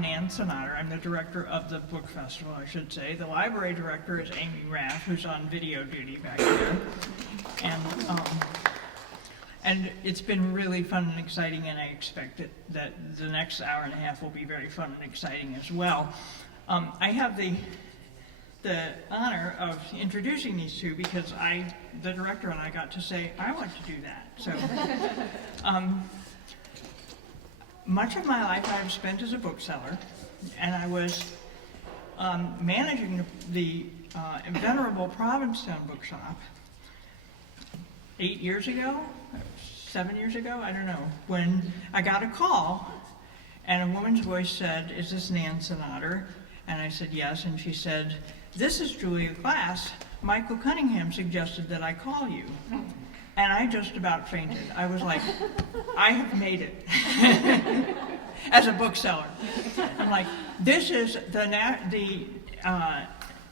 I'm Nan Sonater. I'm the director of the book festival, I should say. The library director is Amy Raff, who's on video duty back there. And it's been really fun and exciting, and I expect that the next hour and a half will be very fun and exciting as well. I have the honor of introducing these two because the director and I got to say, I want to do that. So, much of my life I've spent as a bookseller, and I was managing the venerable Provincetown bookshop 7 years ago, I don't know, when I got a call and a woman's voice said, "Is this Nan Sonater?" And I said, "Yes," and she said, "This is Julia Glass. Michael Cunningham suggested that I call you." And I just about fainted. I was like, I have made it as a bookseller. I'm like, this is the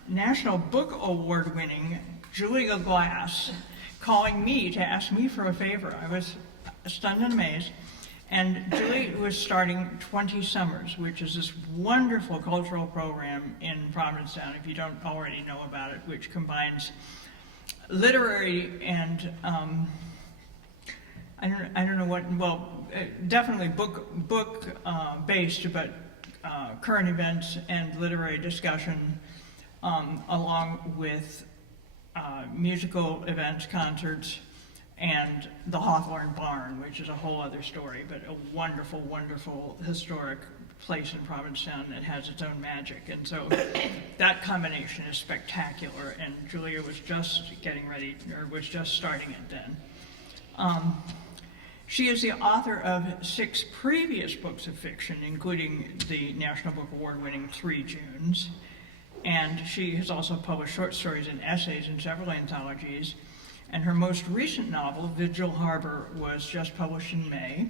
National Book Award winning Julia Glass calling me to ask me for a favor. I was stunned and amazed. And Julie was starting 20 Summers, which is this wonderful cultural program in Provincetown, if you don't already know about it, which combines literary and I don't know what, well, definitely book based, but current events and literary discussion, along with musical events, concerts, and the Hawthorne Barn, which is a whole other story, but a wonderful, wonderful historic place in Provincetown that has its own magic. And so that combination is spectacular, and Julia was just getting ready, or was just starting it then. She is the author of 6 previous books of fiction, including the National Book Award-winning 3 Junes, and she has also published short stories and essays in several anthologies, and her most recent novel, Vigil Harbor, was just published in May.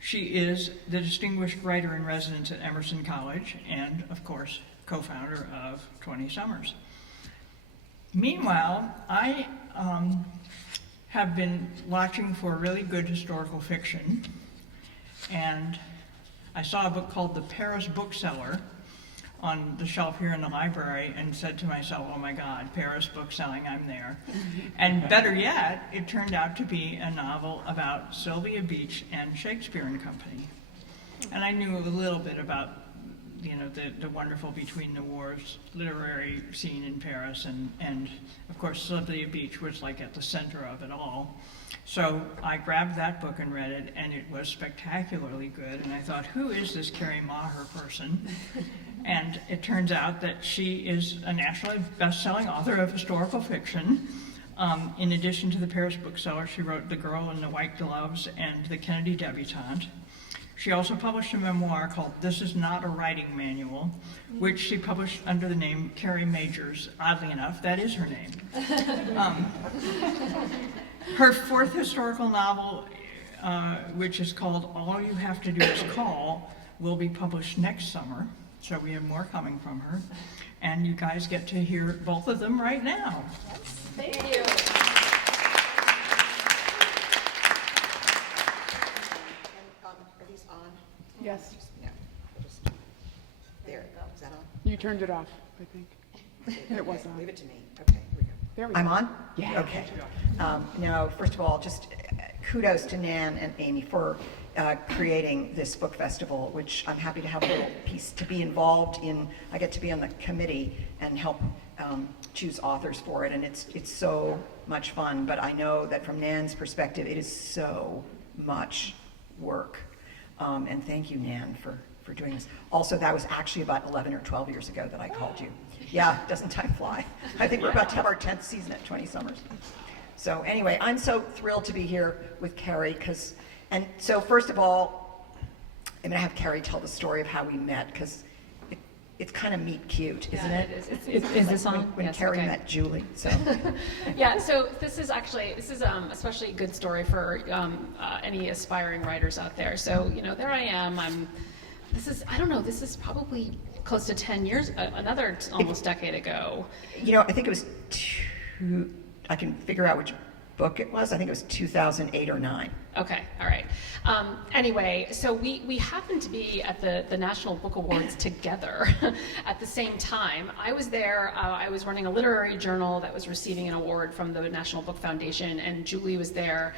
She is the distinguished writer in residence at Emerson College and, of course, co-founder of 20 Summers. Meanwhile, I have been watching for really good historical fiction, and I saw a book called The Paris Bookseller on the shelf here in the library and said to myself, oh my God, Paris bookselling, I'm there. And better yet, it turned out to be a novel about Sylvia Beach and Shakespeare and Company. And I knew a little bit about, you know, the wonderful between the wars literary scene in Paris, and of course Sylvia Beach was like at the center of it all. So I grabbed that book and read it, and it was spectacularly good, and I thought, who is this Kerri Maher person? And it turns out that she is a nationally best-selling author of historical fiction. In addition to the Paris Bookseller, she wrote The Girl in the White Gloves and The Kennedy Debutante. She also published a memoir called This Is Not a Writing Manual, which she published under the name Kerri Majors. Oddly enough, that is her name. Her 4th historical novel, which is called All You Have to Do Is Call, will be published next summer. So we have more coming from her. And you guys get to hear both of them right now. Yes, thank you. Are these on? Yes. No. There. Is that on? You turned it off, I think. It was on. Leave it to me. Okay, here we go. There we I'm go. on? Yeah. Okay. No, first of all, just kudos to Nan and Amy for creating this book festival, which I'm happy to have a little piece to be involved in. I get to be on the committee and help choose authors for it, and it's so much fun. But I know that from Nan's perspective, it is so much work. And thank you, Nan, for doing this. Also, that was actually about 11 or 12 years ago that I called you. Yeah, doesn't time fly? I think we're about to have our 10th season at 20 Summers. So anyway, I'm so thrilled to be here with Kerri, and so first of all, I'm gonna have Kerri tell the story of how we met, because it's kind of meet cute, isn't it? Is this on? When Yes, Kerri okay. met Julie, so. Yeah, so this is especially a good story for any aspiring writers out there. So, you know, there I am, this is probably close to 10 years, almost decade ago. You know, I think it was I can figure out which book it was. I think it was 2008 or 9. Okay, all right. Anyway, so we happened to be at the National Book Awards together at the same time. I was there, I was running a literary journal that was receiving an award from the National Book Foundation, and Julie was there.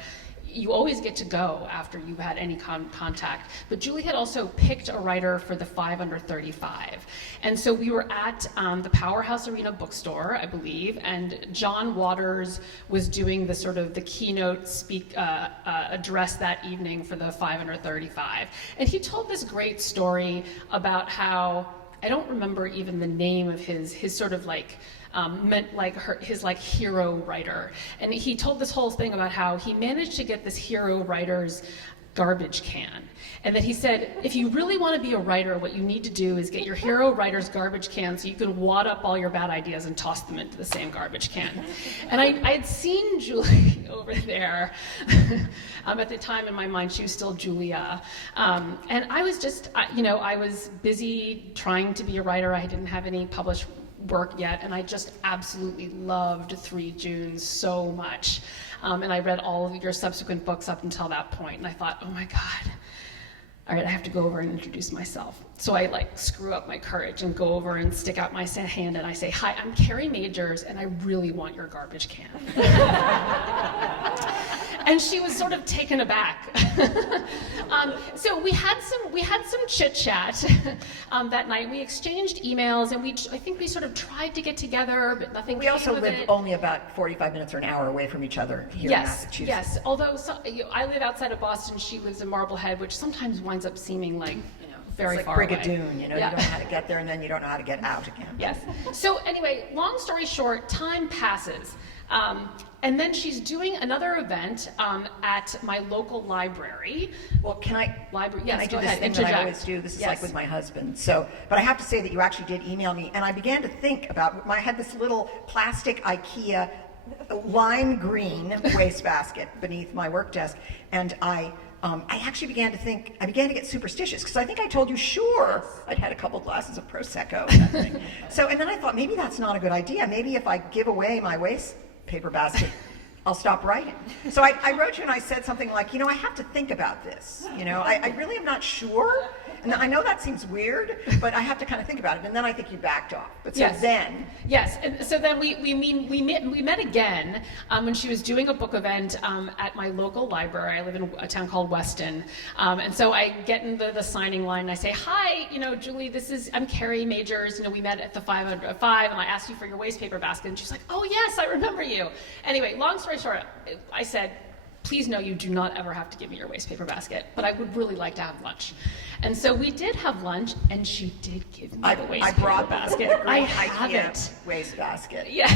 You always get to go after you've had any contact. But Julie had also picked a writer for the 5 Under 35. And so we were at the Powerhouse Arena bookstore, I believe, and John Waters was doing the sort of the keynote address that evening for the 5 Under 35. And he told this great story about how, I don't remember even the name of his sort of like, his like hero writer. And he told this whole thing about how he managed to get this hero writer's garbage can. And that he said, if you really want to be a writer, what you need to do is get your hero writer's garbage can so you can wad up all your bad ideas and toss them into the same garbage can. And I had seen Julie over there. At the time in my mind, she was still Julia. And I was just, I was busy trying to be a writer. I didn't have any published work yet, and I just absolutely loved 3 Junes so much. And I read all of your subsequent books up until that point, and I thought, oh my God, all right, I have to go over and introduce myself. So I like screw up my courage and go over and stick out my hand and I say, hi, I'm Kerri Majors, and I really want your garbage can. And she was sort of taken aback. So we had some chit chat that night. We exchanged emails, and I think we sort of tried to get together, but nothing We came also of live it. only about 45 minutes or an hour away from each other here in Massachusetts. Yes. Although I live outside of Boston, she lives in Marblehead, which sometimes winds up seeming like very It's like far away. Brigadoon, Yeah. you don't know how to get there, and then you don't know how to get out again. Yes. So anyway, long story short, time passes. And then she's doing another event at my local library. Well, can I Yes, do go this ahead. thing that I Interject. always do? This is Yes. like with my husband. But I have to say that you actually did email me, and I began to think about, I had this little plastic IKEA lime green wastebasket beneath my work desk, and I actually began to get superstitious, because I think I told you, sure, I'd had a couple glasses of Prosecco and that thing. And then I thought, maybe that's not a good idea. Maybe if I give away my waste paper basket, I'll stop writing. So I wrote you and I said something like, I have to think about this. I really am not sure. And I know that seems weird, but I have to kind of think about it. And then I think you backed off. But so Yes. then. Yes, and so then we met again when she was doing a book event at my local library. I live in a town called Weston. And so I get in the signing line and I say, hi, Julie, I'm Kerri Majors. We met at the 5 Under 5 and I asked you for your waste paper basket. And she's like, oh yes, I remember you. Anyway, long story short, I said, please know you do not ever have to give me your waste paper basket, but I would really like to have lunch. And so we did have lunch, and she did give me the waste paper brought basket. I have IKEA it. waste basket. Yes.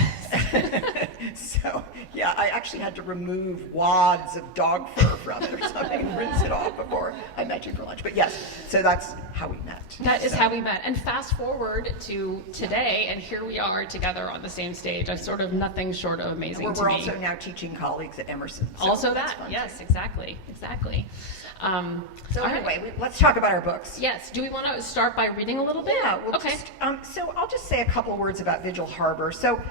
So, yeah, I actually had to remove wads of dog fur from it or something and rinse it off before I met you for lunch. But yes, so that's how we met. That is how we met. And fast forward to today, and here we are together on the same stage. I'm sort of nothing short of amazing to We're me. also now teaching colleagues at Emerson. So Also that's that, fun. yes, exactly. So all right. anyway, let's talk about our books. Yes, do we want to start by reading a little bit? Yeah, Okay. So I'll just say a couple of words about Vigil Harbor. So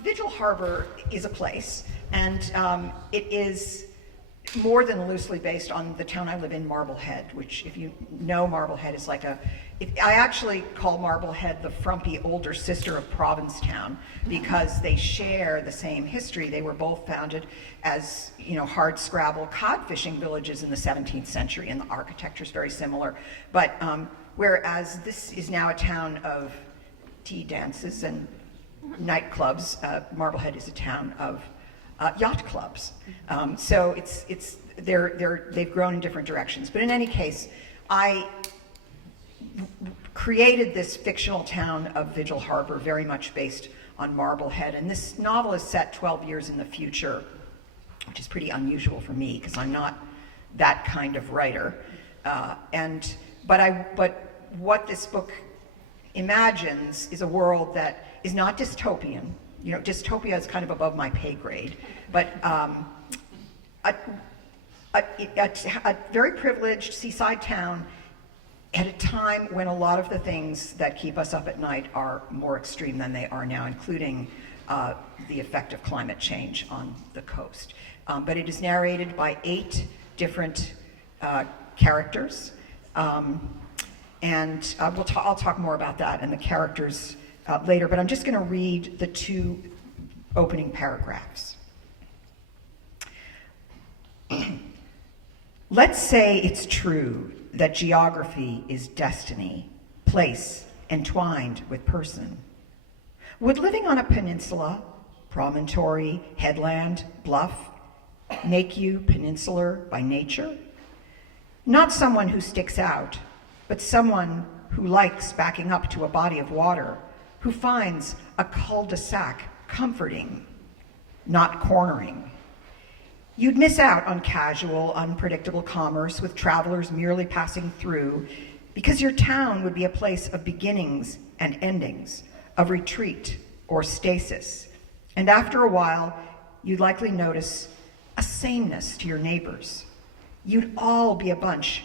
Vigil Harbor is a place, and it is more than loosely based on the town I live in, Marblehead, which, if you know Marblehead, is like I actually call Marblehead the frumpy older sister of Provincetown, because they share the same history. They were both founded as, hard scrabble cod fishing villages in the 17th century, and the architecture is very similar. But whereas this is now a town of tea dances and nightclubs, Marblehead is a town of yacht clubs. So they've grown in different directions. But in any case, I created this fictional town of Vigil Harbor very much based on Marblehead. And this novel is set 12 years in the future, which is pretty unusual for me because I'm not that kind of writer. But what this book imagines is a world that is not dystopian. Dystopia is kind of above my pay grade, but a very privileged seaside town at a time when a lot of the things that keep us up at night are more extreme than they are now, including the effect of climate change on the coast. But it is narrated by 8 different characters, and I'll talk more about that and the characters later, but I'm just going to read the 2 opening paragraphs. Let's say it's true that geography is destiny, place entwined with person. Would living on a peninsula, promontory, headland, bluff, make you peninsular by nature? Not someone who sticks out, but someone who likes backing up to a body of water, who finds a cul-de-sac comforting, not cornering. You'd miss out on casual, unpredictable commerce with travelers merely passing through, because your town would be a place of beginnings and endings, of retreat or stasis. And after a while, you'd likely notice a sameness to your neighbors. You'd all be a bunch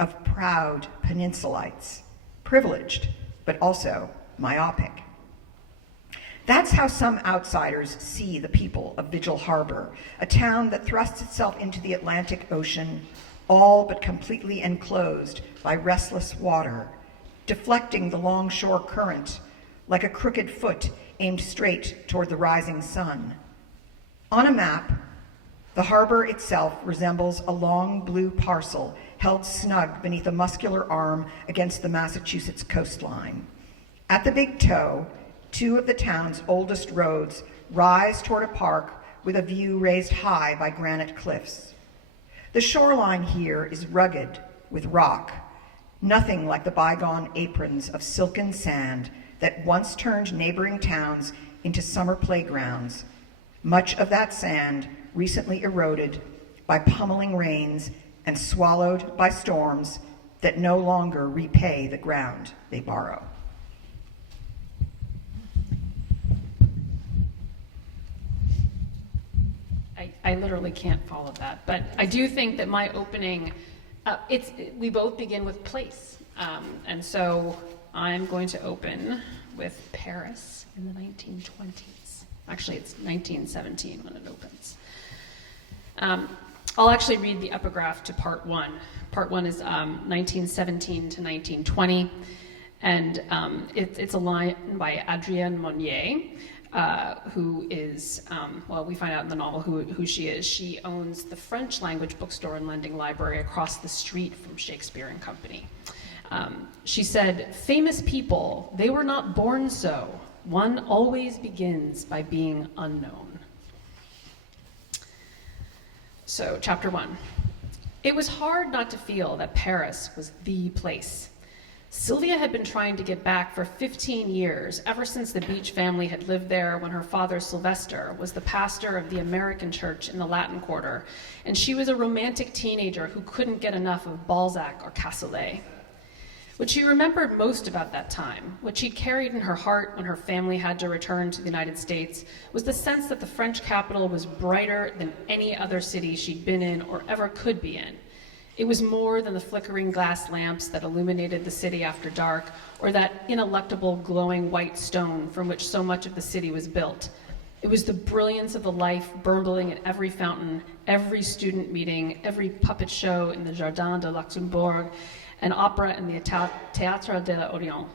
of proud peninsulites, privileged, but also myopic. That's how some outsiders see the people of Vigil Harbor, a town that thrusts itself into the Atlantic Ocean, all but completely enclosed by restless water, deflecting the longshore current like a crooked foot aimed straight toward the rising sun. On a map, the harbor itself resembles a long blue parcel held snug beneath a muscular arm against the Massachusetts coastline. At the big toe, 2 of the town's oldest roads rise toward a park with a view raised high by granite cliffs. The shoreline here is rugged with rock, nothing like the bygone aprons of silken sand that once turned neighboring towns into summer playgrounds, much of that sand recently eroded by pummeling rains and swallowed by storms that no longer repay the ground they borrow. I literally can't follow that, but I do think that my opening, we both begin with place, and so I'm going to open with Paris in the 1920s. Actually, it's 1917 when it opens. I'll actually read the epigraph to part 1. Part 1 is 1917 to 1920, and it's a line by Adrienne Monnier, who is, we find out in the novel who she is. She owns the French language bookstore and lending library across the street from Shakespeare and Company. She said, "Famous people, they were not born so. One always begins by being unknown." So, chapter 1. It was hard not to feel that Paris was the place. Sylvia had been trying to get back for 15 years, ever since the Beach family had lived there when her father, Sylvester, was the pastor of the American church in the Latin Quarter, and she was a romantic teenager who couldn't get enough of Balzac or Cassoulet. What she remembered most about that time, what she'd carried in her heart when her family had to return to the United States, was the sense that the French capital was brighter than any other city she'd been in or ever could be in. It was more than the flickering glass lamps that illuminated the city after dark, or that ineluctable glowing white stone from which so much of the city was built. It was the brilliance of the life burbling at every fountain, every student meeting, every puppet show in the Jardin de Luxembourg, and opera in the Théâtre de l'Orient.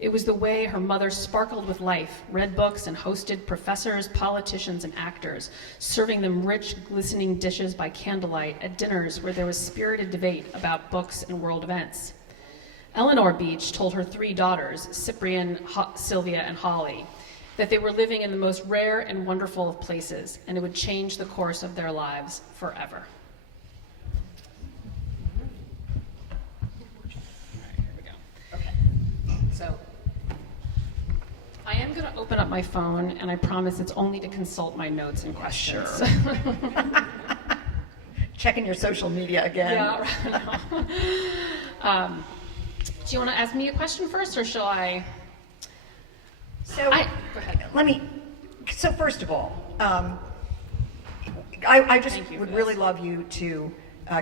It was the way her mother sparkled with life, read books, and hosted professors, politicians, and actors, serving them rich, glistening dishes by candlelight at dinners where there was spirited debate about books and world events. Eleanor Beach told her 3 daughters, Cyprian, Sylvia, and Holly, that they were living in the most rare and wonderful of places, and it would change the course of their lives forever. So I am going to open up my phone, and I promise it's only to consult my notes and questions. Sure. Checking your social media again. Yeah, right. Do you want to ask me a question first, or shall I? So Go ahead. So first of all, I just Thank you would for really this. love you to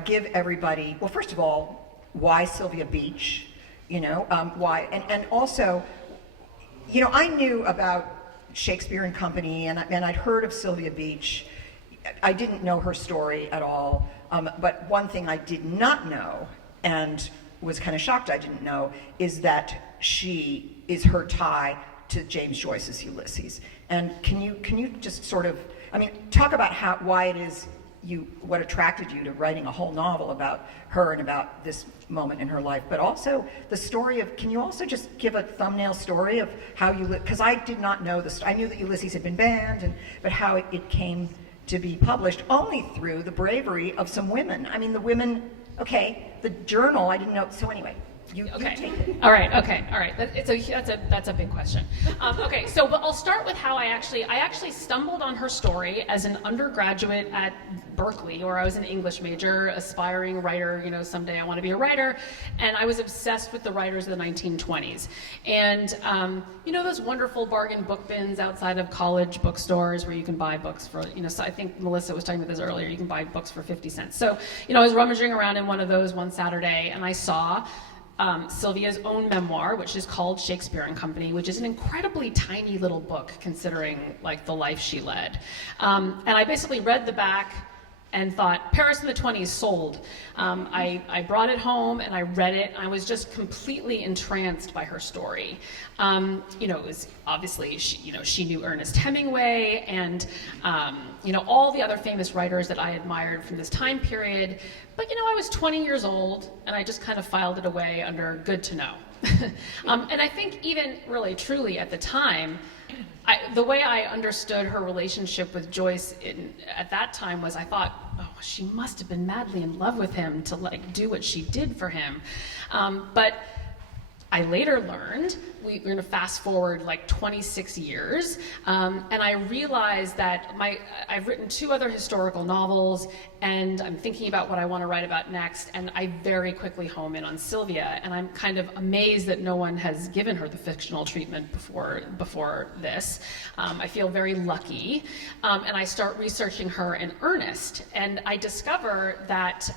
give everybody, well, first of all, why Sylvia Beach? Why, and also, I knew about Shakespeare and Company, and I'd heard of Sylvia Beach. I didn't know her story at all, but one thing I did not know, and was kind of shocked I didn't know, is that she is her tie to James Joyce's Ulysses. And can you just sort of, I mean, talk about why it is what attracted you to writing a whole novel about her and about this moment in her life, but also the story of, can you also just give a thumbnail story of how you, because I did not know I knew that Ulysses had been banned, but how it came to be published only through the bravery of some women. I mean, the women, okay, the journal, I didn't know, so anyway. You take it. All right. That's a big question. Okay, so but I'll start with how I actually stumbled on her story as an undergraduate at Berkeley, where I was an English major, aspiring writer. You know, someday I want to be a writer, and I was obsessed with the writers of the 1920s. And you know those wonderful bargain book bins outside of college bookstores where you can buy books for, you know. So I think Melissa was talking about this earlier. You can buy books for 50 cents. So you know, I was rummaging around in one of those one Saturday, and I saw Sylvia's own memoir, which is called Shakespeare and Company, which is an incredibly tiny little book considering like the life she led. And I basically read the back and thought, Paris in the 20s sold. I brought it home and I read it. I was just completely entranced by her story. You know, it was obviously, she knew Ernest Hemingway and, you know, all the other famous writers that I admired from this time period. But, you know, I was 20 years old and I just kind of filed it away under good to know. And I think even really truly at the time, the way I understood her relationship with Joyce at that time was I thought, oh, she must have been madly in love with him to like do what she did for him. But I later learned, we're going to fast forward like 26 years, and I realized that I've written 2 other historical novels, and I'm thinking about what I want to write about next, and I very quickly home in on Sylvia, and I'm kind of amazed that no one has given her the fictional treatment before this. I feel very lucky, and I start researching her in earnest, and I discover that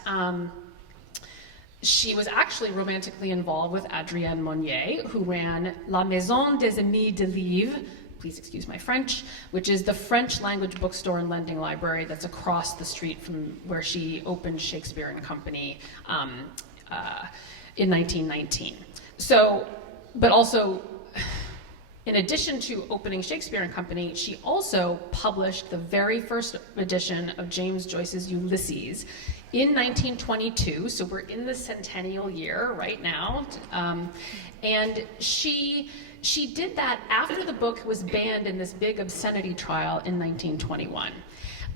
she was actually romantically involved with Adrienne Monnier, who ran La Maison des Amis de Livre, please excuse my French, which is the French language bookstore and lending library that's across the street from where she opened Shakespeare and Company in 1919. So, but also, in addition to opening Shakespeare and Company, she also published the very first edition of James Joyce's Ulysses in 1922, so we're in the centennial year right now, and she did that after the book was banned in this big obscenity trial in 1921.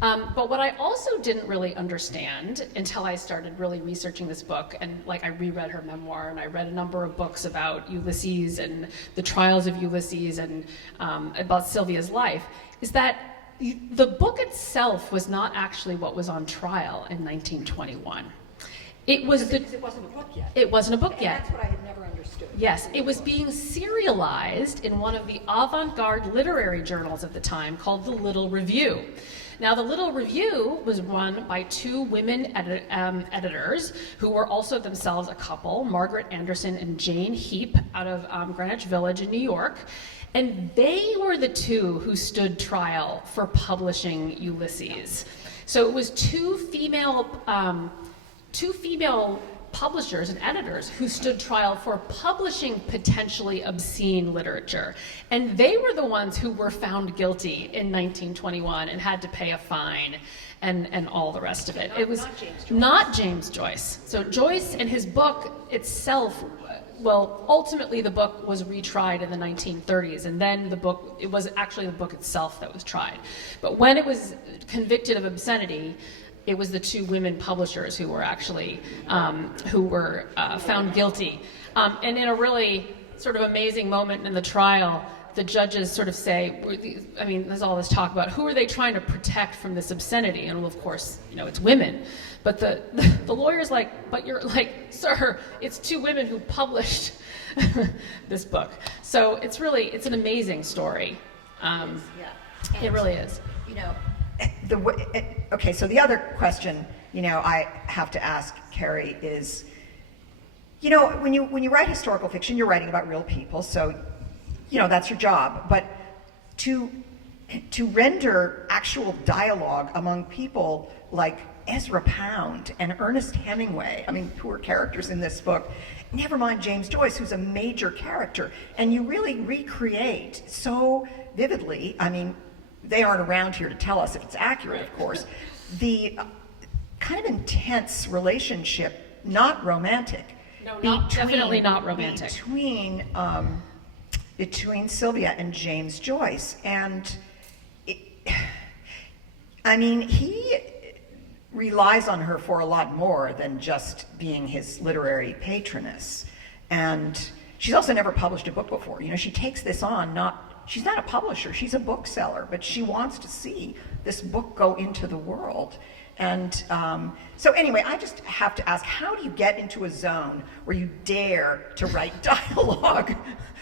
But what I also didn't really understand until I started really researching this book, and like I reread her memoir, and I read a number of books about Ulysses and the trials of Ulysses and about Sylvia's life, is that the book itself was not actually what was on trial in 1921. It was Because it wasn't a book yet. It wasn't a book And yet. that's what I had never understood. Yes, it was being serialized in one of the avant-garde literary journals at the time called The Little Review. Now, The Little Review was run by 2 women editors who were also themselves a couple, Margaret Anderson and Jane Heap, out of Greenwich Village in New York. And they were the 2 who stood trial for publishing Ulysses. So it was 2 female publishers and editors who stood trial for publishing potentially obscene literature. And they were the ones who were found guilty in 1921 and had to pay a fine and all the rest of it. It was not James Joyce. So Joyce and his book itself, well, ultimately the book was retried in the 1930s, and then it was actually the book itself that was tried. But when it was convicted of obscenity, it was the 2 women publishers who were actually, found guilty. And in a really sort of amazing moment in the trial, the judges sort of say, I mean, there's all this talk about who are they trying to protect from this obscenity? And of course, you know, it's women. But the lawyer's like, but you're like, sir, it's 2 women who published this book. So it's an amazing story. It really is. You know, okay, so the other question, you know, I have to ask Kerri is, you know, when you write historical fiction, you're writing about real people, so, you know, that's your job. But to render actual dialogue among people like Ezra Pound and Ernest Hemingway, I mean, who are characters in this book, never mind James Joyce, who's a major character, and you really recreate so vividly, I mean, they aren't around here to tell us if it's accurate, of course, the kind of intense relationship, not romantic. No, definitely not romantic. Between Sylvia and James Joyce. And I mean, he relies on her for a lot more than just being his literary patroness. And she's also never published a book before. You know, she takes this on, she's not a publisher, she's a bookseller, but she wants to see this book go into the world. And so anyway, I just have to ask, how do you get into a zone where you dare to write dialogue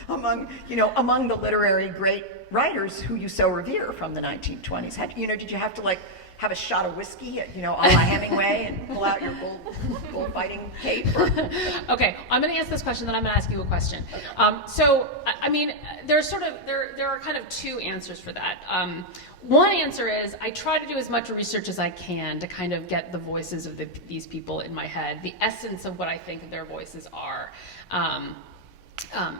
among the literary great writers who you so revere from the 1920s? Did you have to like have a shot of whiskey, a la Hemingway, and pull out your bullfighting cape? Okay, I'm going to answer this question, then I'm going to ask you a question. Okay. So, I mean, there are kind of two answers for that. One answer is I try to do as much research as I can to kind of get the voices of these people in my head, the essence of what I think their voices are.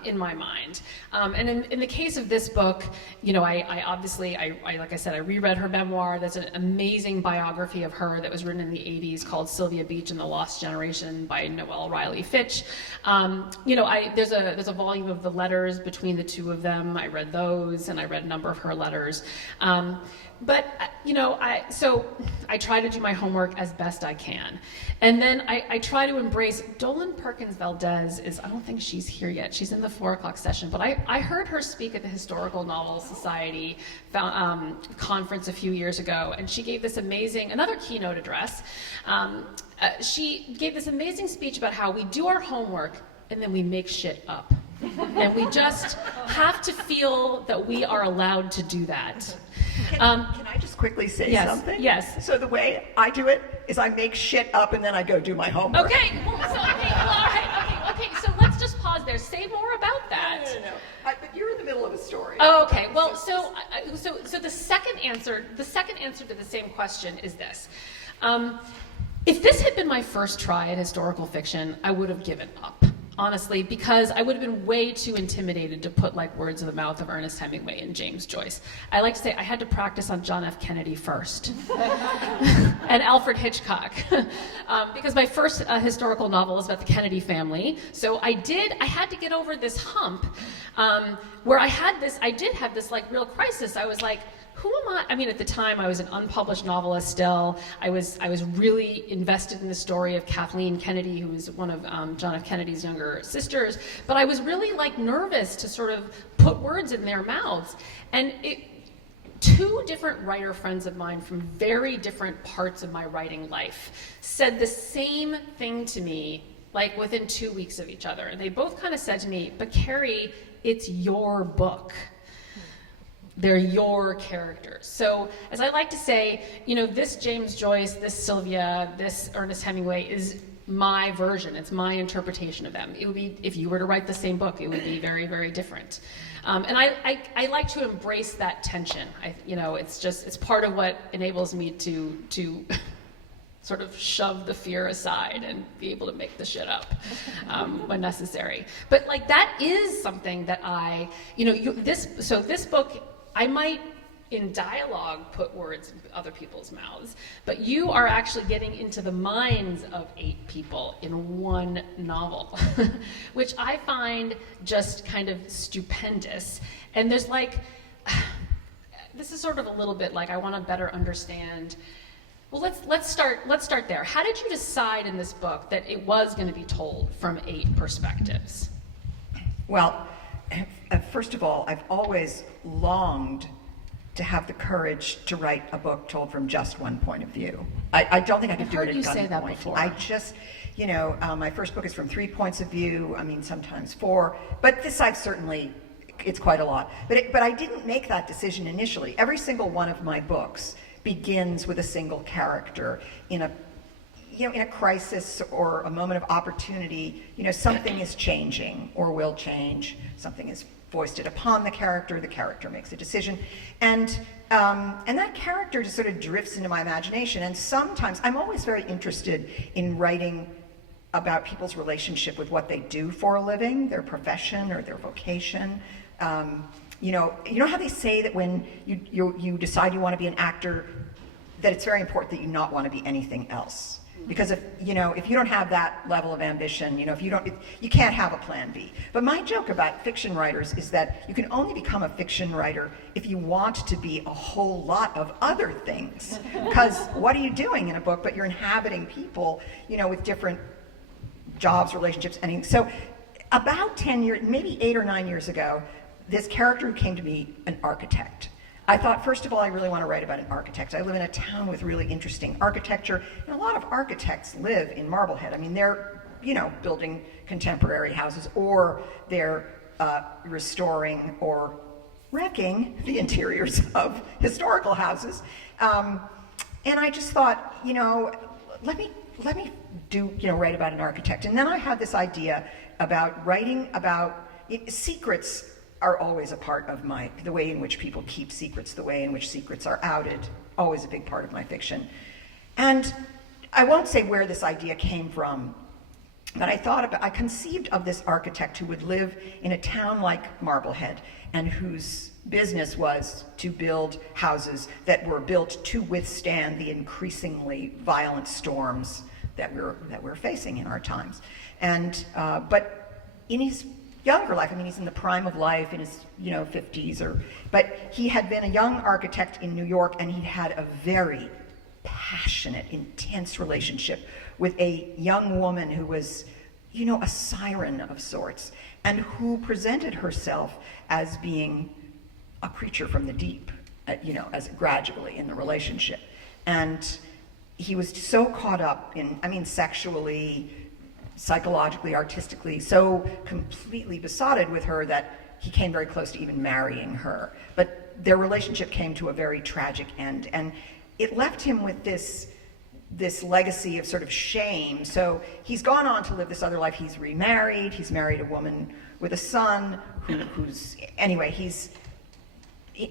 In my mind. And in the case of this book, I obviously, like I said, I reread her memoir. There's an amazing biography of her that was written in the 80s called Sylvia Beach and the Lost Generation by Noelle Riley Fitch. There's a volume of the letters between the two of them. I read those, and I read a number of her letters. But I try to do my homework as best I can. And then I try to embrace, Dolan Perkins Valdez I don't think she's here yet. She's in the 4:00 session, but I heard her speak at the Historical Novel Society conference a few years ago, and she gave this another keynote address. She gave this amazing speech about how we do our homework and then we make shit up. And we just have to feel that we are allowed to do that. Can I just quickly say something? Yes. So the way I do it is I make shit up and then I go do my homework. Okay. All right. Okay. So let's just pause there. Say more about that. No. But you're in the middle of a story. Oh, okay. Well, so the second answer to the same question is this. If this had been my first try at historical fiction, I would have given up. Honestly, because I would have been way too intimidated to put like words in the mouth of Ernest Hemingway and James Joyce. I like to say I had to practice on John F. Kennedy first and Alfred Hitchcock because my first historical novel is about the Kennedy family. So I had to get over this hump where I did have this like real crisis. I was like, who am I? I mean, at the time, I was an unpublished novelist still. I was really invested in the story of Kathleen Kennedy, who was one of John F. Kennedy's younger sisters. But I was really like nervous to sort of put words in their mouths. And two different writer friends of mine from very different parts of my writing life said the same thing to me, like within 2 weeks of each other. And they both kind of said to me, but Kerri, it's your book. They're your characters. So, as I like to say, this James Joyce, this Sylvia, this Ernest Hemingway is my version. It's my interpretation of them. It would be, if you were to write the same book, it would be very, very different. And I like to embrace that tension. It's part of what enables me to sort of shove the fear aside and be able to make the shit up when necessary. But like that is something that this book, I might in dialogue put words in other people's mouths, but you are actually getting into the minds of 8 people in one novel, which I find just kind of stupendous. And there's like, this is sort of a little bit like I want to better understand. Well, let's start there. How did you decide in this book that it was going to be told from 8 perspectives? Well, first of all, I've always longed to have the courage to write a book told from just one point of view. I don't think I could do it at gunpoint. I've heard you say that before. I just, my first book is from 3 points of view. I mean, sometimes 4, but this I've certainly, it's quite a lot. But I didn't make that decision initially. Every single one of my books begins with a single character in a in a crisis or a moment of opportunity, something is changing or will change. Something is foisted upon the character makes a decision, and that character just sort of drifts into my imagination. And sometimes I'm always very interested in writing about people's relationship with what they do for a living, their profession or their vocation. You know how they say that when you decide you want to be an actor, that it's very important that you not want to be anything else. Because if you don't have that level of ambition, you can't have a plan B. But my joke about fiction writers is that you can only become a fiction writer if you want to be a whole lot of other things. Because what are you doing in a book? But you're inhabiting people, with different jobs, relationships, anything. So about 10 years, maybe 8 or 9 years ago, this character who came to me, an architect. I thought, first of all, I really want to write about an architect. I live in a town with really interesting architecture, and a lot of architects live in Marblehead. I mean, they're, building contemporary houses, or they're restoring or wrecking the interiors of historical houses. And I just thought, let me write about an architect. And then I had this idea about writing about secrets. Are always a part of the way in which people keep secrets, the way in which secrets are outed, always a big part of my fiction. And I won't say where this idea came from, but I conceived of this architect who would live in a town like Marblehead and whose business was to build houses that were built to withstand the increasingly violent storms that we're facing in our times. And but in his younger life, he's in the prime of life, in his 50s, but he had been a young architect in New York, and he had a very passionate, intense relationship with a young woman who was, a siren of sorts, and who presented herself as being a creature from the deep, as gradually in the relationship. And he was so caught up in, sexually, psychologically, artistically, so completely besotted with her that he came very close to even marrying her. But their relationship came to a very tragic end, and it left him with this legacy of sort of shame. So he's gone on to live this other life. He's remarried. He's married a woman with a son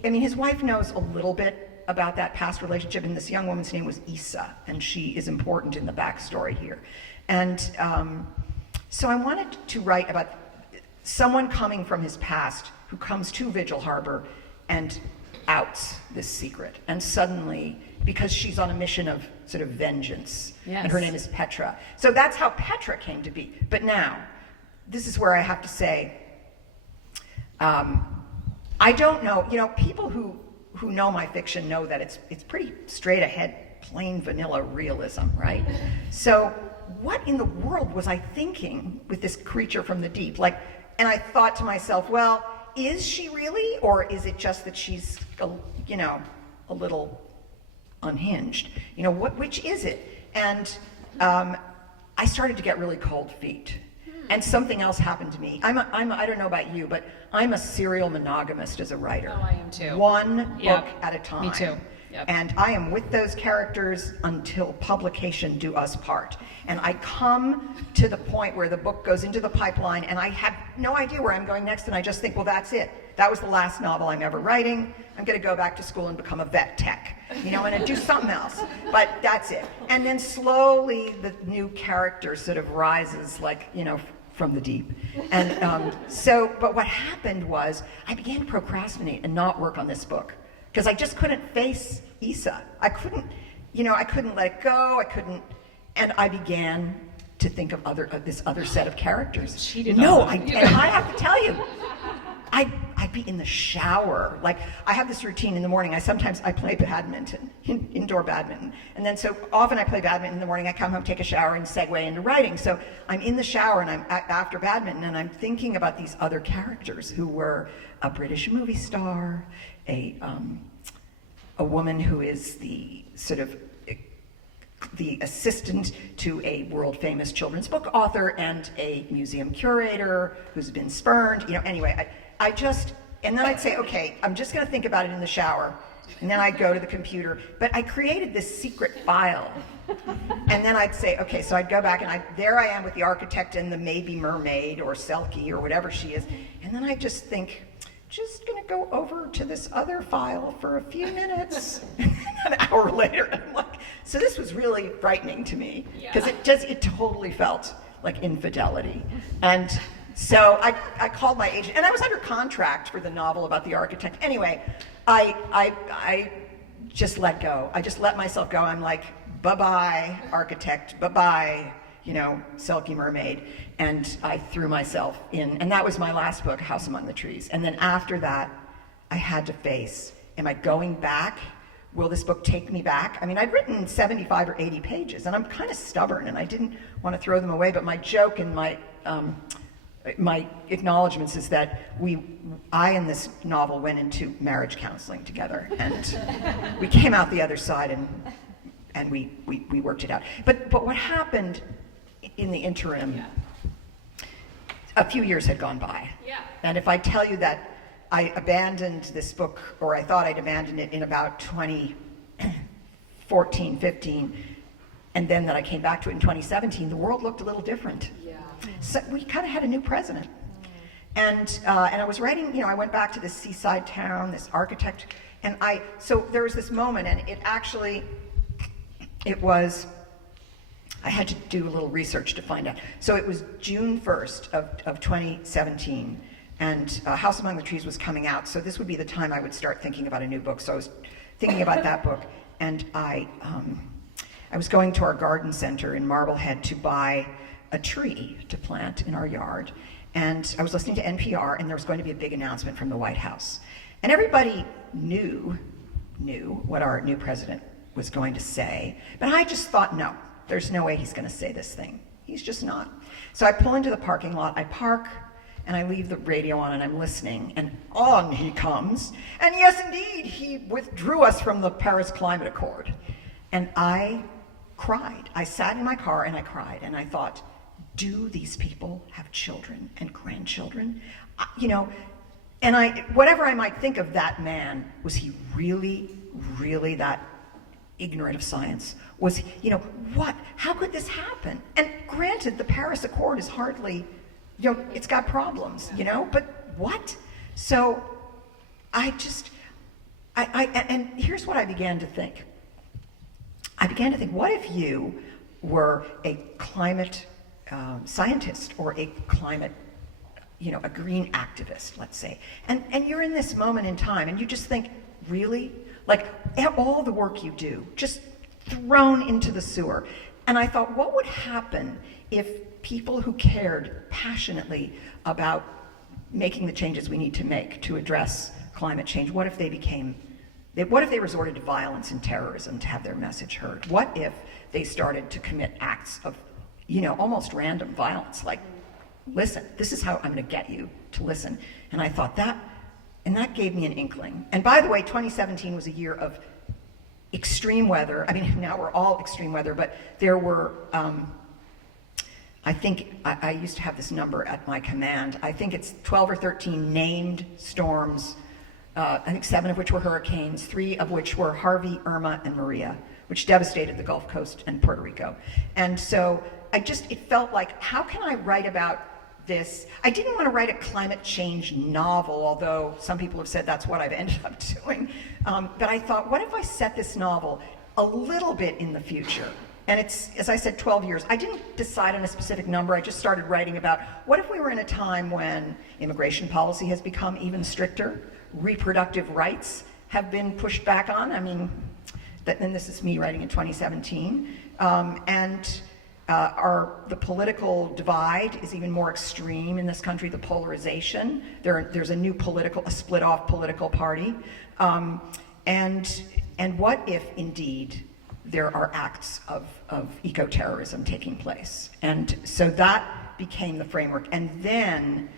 his wife knows a little bit about that past relationship, and this young woman's name was Isa, and she is important in the backstory here. And so I wanted to write about someone coming from his past who comes to Vigil Harbor and outs this secret. And suddenly, because she's on a mission of sort of vengeance, yes. And her name is Petra. So that's how Petra came to be. But now, this is where I have to say, I don't know, people who know my fiction know that it's pretty straight ahead, plain vanilla realism, right? So what in the world was I thinking with this creature from the deep? And I thought to myself, well, is she really, or is it just that she's, a little unhinged? Which is it? And I started to get really cold feet. And something else happened to me. I don't know about you, but I'm a serial monogamist as a writer. Oh, I am too. One Yep. book at a time. Me too. Yep. And I am with those characters until publication do us part. And I come to the point where the book goes into the pipeline, and I have no idea where I'm going next, and I just think, well, that's it. That was the last novel I'm ever writing. I'm going to go back to school and become a vet tech, and do something else. But that's it. And then slowly the new character sort of rises, from the deep. And but what happened was I began to procrastinate and not work on this book because I just couldn't face Isa. I couldn't let it go. And I began to think of this other set of characters. Cheated No, on them. and I have to tell you, I'd be in the shower. I have this routine in the morning. I play badminton, indoor badminton. And then so often I play badminton in the morning. I come home, take a shower, and segue into writing. So I'm in the shower, and I'm after badminton, and I'm thinking about these other characters who were a British movie star, a woman who is the sort of the assistant to a world-famous children's book author, and a museum curator who's been spurned. Anyway, and then I'd say, okay, I'm just going to think about it in the shower, And then I'd go to the computer, but I created this secret file. And then I'd say, okay, so I'd go back and there I am with the architect and the maybe mermaid or Selkie or whatever she is. And then I just think, just gonna go over to this other file for a few minutes. An hour later, I'm like, so this was really frightening to me because it totally felt like infidelity. And so I called my agent, and I was under contract for the novel about the architect. Anyway, I just let go. I just let myself go. I'm like, bye-bye, architect, bye-bye, Selkie mermaid. And I threw myself in, and that was my last book, House Among the Trees. And then after that, I had to face, am I going back? Will this book take me back? I mean, I'd written 75 or 80 pages, and I'm kind of stubborn, and I didn't want to throw them away, but my joke and my acknowledgments is that I and this novel went into marriage counseling together, and we came out the other side, and we worked it out. But what happened in the interim, a few years had gone by. Yeah. And if I tell you that I abandoned this book, or I thought I'd abandoned it in about 2014, 15, and then that I came back to it in 2017, the world looked a little different. Yeah. So we kind of had a new president. And I was writing, I went back to this seaside town, this architect, and so there was this moment, and I had to do a little research to find out. So it was June 1st of 2017, and House Among the Trees was coming out, so this would be the time I would start thinking about a new book. So I was thinking about that book, and I was going to our garden center in Marblehead to buy a tree to plant in our yard, and I was listening to NPR, and there was going to be a big announcement from the White House. And everybody knew what our new president was going to say, but I just thought, no, there's no way he's going to say this thing. He's just not. So I pull into the parking lot, I park, and I leave the radio on, and I'm listening, and on he comes. And yes, indeed, he withdrew us from the Paris Climate Accord. And I cried. I sat in my car and I cried, and I thought, do these people have children and grandchildren? And whatever I might think of that man, was he really, really that ignorant of science? Was, how could this happen? And granted, the Paris Accord is hardly, it's got problems, but what? So and here's what I began to think. What if you were a climate scientist or a climate, a green activist, let's say, and you're in this moment in time and you just think, really? Like all the work you do, just thrown into the sewer. And I thought, what would happen if people who cared passionately about making the changes we need to make to address climate change, what if they resorted to violence and terrorism to have their message heard? What if they started to commit acts of, almost random violence, like, listen, this is how I'm going to get you to listen. And I thought that gave me an inkling. And by the way, 2017 was a year of extreme weather. I mean, now we're all extreme weather, but there were, I think, I used to have this number at my command. I think it's 12 or 13 named storms, I think 7 of which were hurricanes, 3 of which were Harvey, Irma, and Maria, which devastated the Gulf Coast and Puerto Rico. And so it felt like, how can I write about this? I didn't want to write a climate change novel, although some people have said that's what I've ended up doing. But I thought, what if I set this novel a little bit in the future? And it's, as I said, 12 years. I didn't decide on a specific number. I just started writing about, what if we were in a time when immigration policy has become even stricter, reproductive rights have been pushed back on? I mean, and this is me writing in 2017. The political divide is even more extreme in this country, the polarization. There's a new a split-off political party. And what if, indeed, there are acts of eco-terrorism taking place? And so that became the framework. And then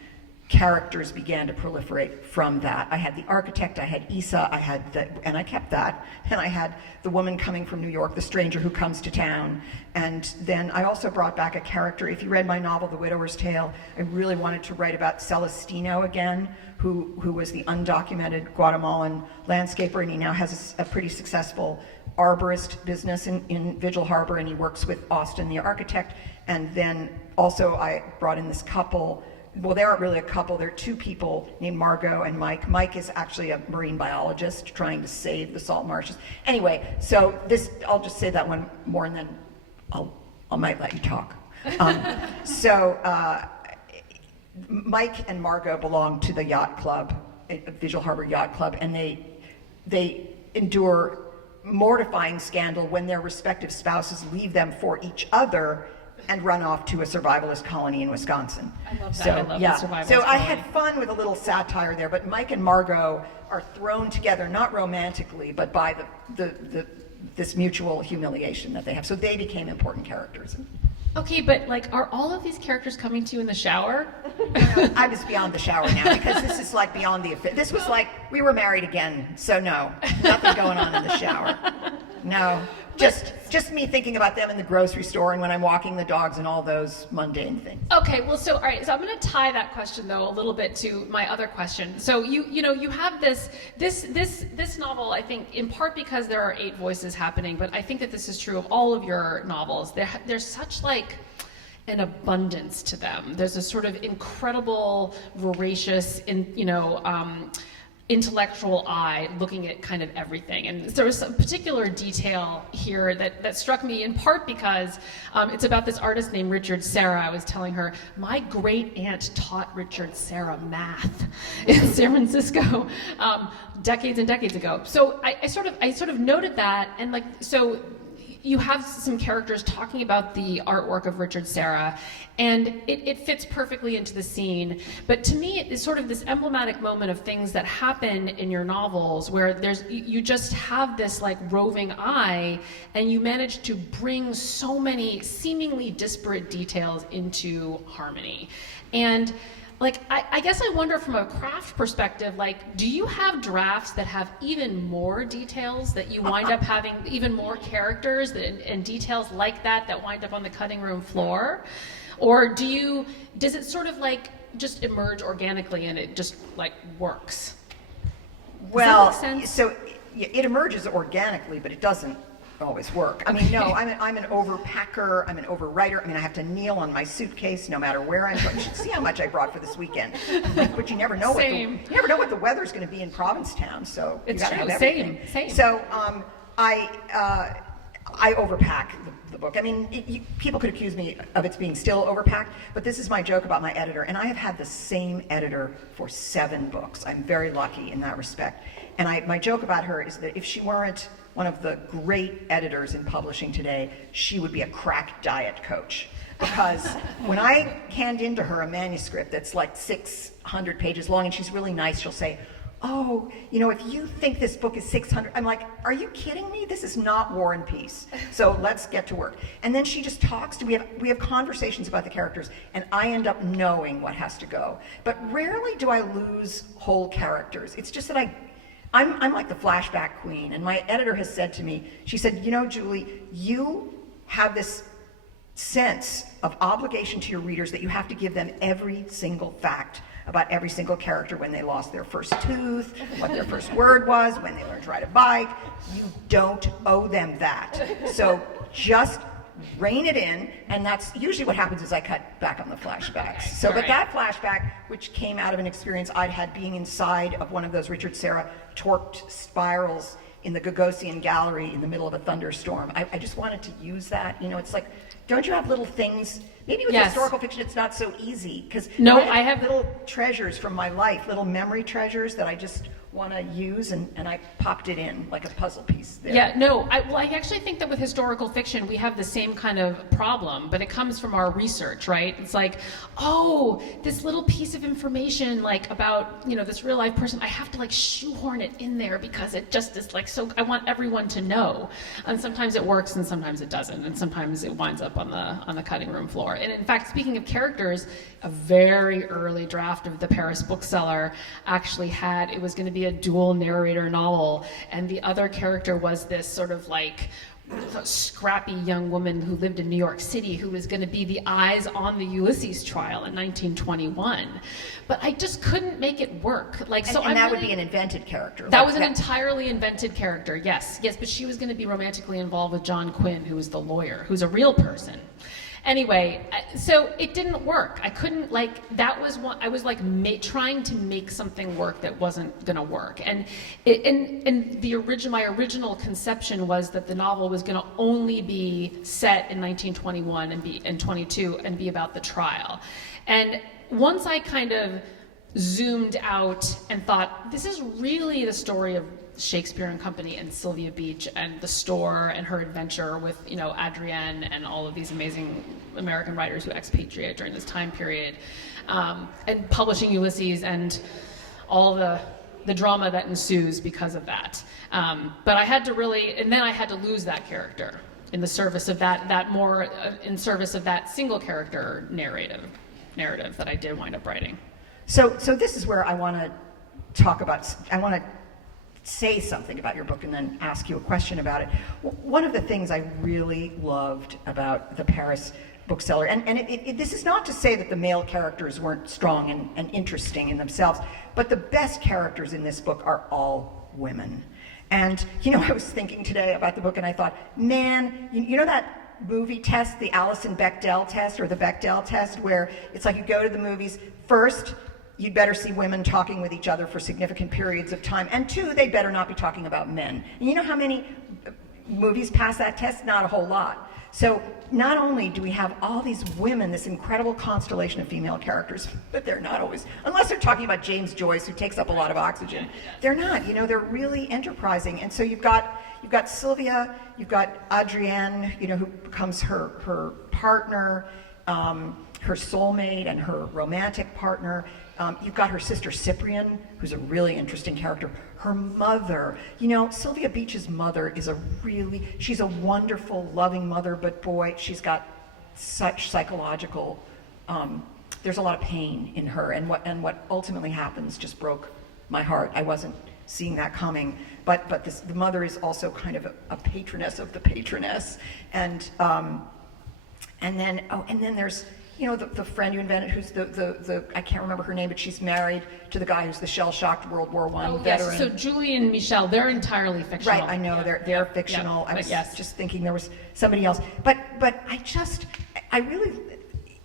characters began to proliferate from that. I had the architect, I had Isa, and I kept that. And I had the woman coming from New York, the stranger who comes to town. And then I also brought back a character. If you read my novel, The Widower's Tale, I really wanted to write about Celestino again, who was the undocumented Guatemalan landscaper, and he now has a pretty successful arborist business in Vigil Harbor, and he works with Austin, the architect. And then also I brought in this couple. Well, they aren't really a couple. They're two people named Margot and Mike. Mike is actually a marine biologist trying to save the salt marshes. Anyway, so this, I'll just say that one more and then I might let you talk. Mike and Margot belong to the yacht club, Vigil Harbor Yacht Club, and they endure mortifying scandal when their respective spouses leave them for each other and run off to a survivalist colony in Wisconsin. I love that. So, I love yeah. the survivalist So I colony. had fun with a little satire there, but Mike and Margot are thrown together, not romantically, but by this mutual humiliation that they have. So they became important characters. Okay, but like, are all of these characters coming to you in the shower? I was beyond the shower now, because this is like beyond the, this was like, we were married again, so no, nothing going on in the shower. No, just me thinking about them in the grocery store and when I'm walking the dogs and all those mundane things. Okay, well, so all right, so I'm going to tie that question though a little bit to my other question. So you have this novel, I think, in part because there are 8 voices happening, but I think that this is true of all of your novels. There's such like an abundance to them. There's a sort of incredible, voracious, intellectual eye looking at kind of everything. And there was some particular detail here that struck me, in part because it's about this artist named Richard Serra. I was telling her, my great aunt taught Richard Serra math in San Francisco decades and decades ago. So I sort of noted that, and like, so you have some characters talking about the artwork of Richard Serra, and it fits perfectly into the scene. But to me, it is sort of this emblematic moment of things that happen in your novels where you just have this like roving eye, and you manage to bring so many seemingly disparate details into harmony. And like, I guess I wonder from a craft perspective, like, do you have drafts that have even more details, that you wind up having even more characters and details like that wind up on the cutting room floor? Or does it sort of like just emerge organically and it just like works? Well, Does that make sense? so it emerges organically, but it doesn't always work. I mean, no, I'm an overpacker, I'm an overwriter. I mean, I have to kneel on my suitcase no matter where I'm going. You should see how much I brought for this weekend. But you never know Same. you never know what the weather's going to be in Provincetown, so you It's got to true. have everything. Same. So I overpack the book. I mean, people could accuse me of it being still overpacked, but this is my joke about my editor, and I have had the same editor for 7 books. I'm very lucky in that respect. And my joke about her is that if she weren't one of the great editors in publishing today, she would be a crack diet coach. Because when I hand into her a manuscript that's like 600 pages long, and she's really nice, she'll say, oh, if you think this book is 600, I'm like, are you kidding me? This is not War and Peace. So let's get to work. And then she just talks we have conversations about the characters, and I end up knowing what has to go. But rarely do I lose whole characters. It's just that I'm like the flashback queen, and my editor has said to me, she said, Julie, you have this sense of obligation to your readers that you have to give them every single fact about every single character: when they lost their first tooth, what their first word was, when they learned to ride a bike. You don't owe them that. So just rein it in, and that's usually what happens is I cut back on the flashbacks. Okay, So, but right. that flashback, which came out of an experience I'd had being inside of one of those Richard Serra torqued spirals in the Gagosian Gallery in the middle of a thunderstorm, I just wanted to use that. It's like, don't you have little things? Maybe with Yes. historical fiction it's not so easy, because No, I I have- little treasures from my life, little memory treasures that I just want to use, and I popped it in like a puzzle piece there. Yeah, no, I actually think that with historical fiction, we have the same kind of problem, but it comes from our research, right? It's like, oh, this little piece of information, like about, this real life person, I have to like shoehorn it in there because it just is like, so I want everyone to know. And sometimes it works and sometimes it doesn't. And sometimes it winds up on the cutting room floor. And in fact, speaking of characters, a very early draft of the Paris Bookseller actually it was going to be a dual narrator novel, and the other character was this sort of like scrappy young woman who lived in New York City who was going to be the eyes on the Ulysses trial in 1921. But I just couldn't make it work. And that would be an invented character. That was an entirely invented character, yes, but she was going to be romantically involved with John Quinn, who was the lawyer, who's a real person. Anyway, so it didn't work. I couldn't, that was one, I was trying to make something work that wasn't gonna work. And my original conception was that the novel was gonna only be set in 1921 and 22 and be about the trial. And once I kind of zoomed out and thought, this is really the story of Shakespeare and Company and Sylvia Beach and the store and her adventure with, Adrienne and all of these amazing American writers who expatriate during this time period, and publishing Ulysses and all the drama that ensues because of that. But I had to and then I had to lose that character in the service of in service of that single character narrative that I did wind up writing. So this is where I want to say something about your book and then ask you a question about it. One of the things I really loved about the Paris Bookseller, and this is not to say that the male characters weren't strong and interesting in themselves, but the best characters in this book are all women. And, I was thinking today about the book and I thought, man, you know that movie test, the Alison Bechdel test or the Bechdel test, where it's like you go to the movies, first, you'd better see women talking with each other for significant periods of time. And two, they better not be talking about men. And you know how many movies pass that test? Not a whole lot. So not only do we have all these women, this incredible constellation of female characters, but they're not always, unless they're talking about James Joyce, who takes up a lot of oxygen. They're not, they're really enterprising. And so you've got Sylvia, you've got Adrienne, who becomes her partner, her soulmate and her romantic partner. You've got her sister Cyprian, who's a really interesting character. Her mother, Sylvia Beach's mother she's a wonderful, loving mother, but boy, she's got such psychological, there's a lot of pain in her, and what ultimately happens just broke my heart. I wasn't seeing that coming, but the mother is also kind of a patroness of the patroness, and then there's the friend you invented, who's the I can't remember her name, but she's married to the guy who's the shell-shocked World War I veteran. Yes. So Julie and Michelle, they're entirely fictional. Right, I know, they're fictional. Yeah. I was just thinking there was somebody else. But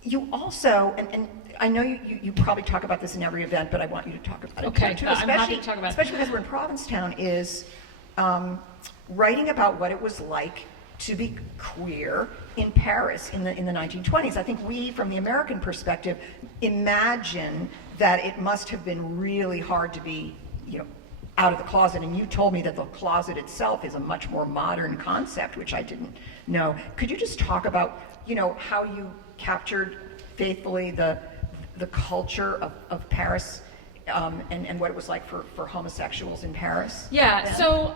you also, and I know you probably talk about this in every event, but I want you to talk about it. Okay, too, I'm happy to talk about it. Especially because we're in Provincetown, is writing about what it was like to be queer in Paris in the 1920s. I think we, from the American perspective, imagine that it must have been really hard to be, out of the closet. And you told me that the closet itself is a much more modern concept, which I didn't know. Could you just talk about, how you captured faithfully the culture of Paris? And what it was like for homosexuals in Paris? Yeah, then? so,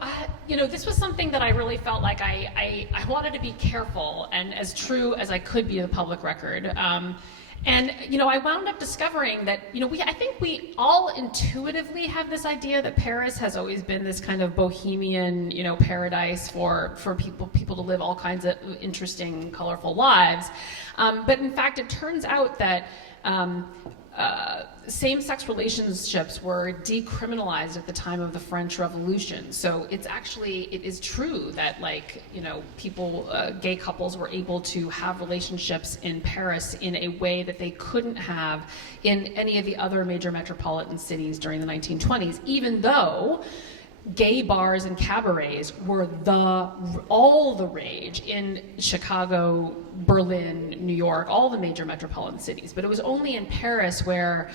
this was something that I really felt like I wanted to be careful and as true as I could be of the public record. And I wound up discovering that, I think we all intuitively have this idea that Paris has always been this kind of bohemian, paradise for people to live all kinds of interesting, colorful lives. But in fact, it turns out that same-sex relationships were decriminalized at the time of the French Revolution. So it is true that gay couples were able to have relationships in Paris in a way that they couldn't have in any of the other major metropolitan cities during the 1920s, even though gay bars and cabarets were all the rage in Chicago, Berlin, New York, all the major metropolitan cities. But it was only in Paris where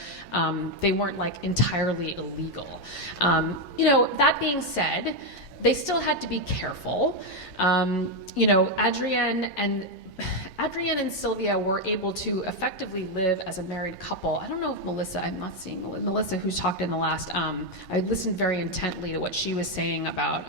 they weren't like entirely illegal. That being said, they still had to be careful. Adrienne and Sylvia were able to effectively live as a married couple. I don't know if Melissa, I'm not seeing Melissa, who's talked in the last, I listened very intently to what she was saying about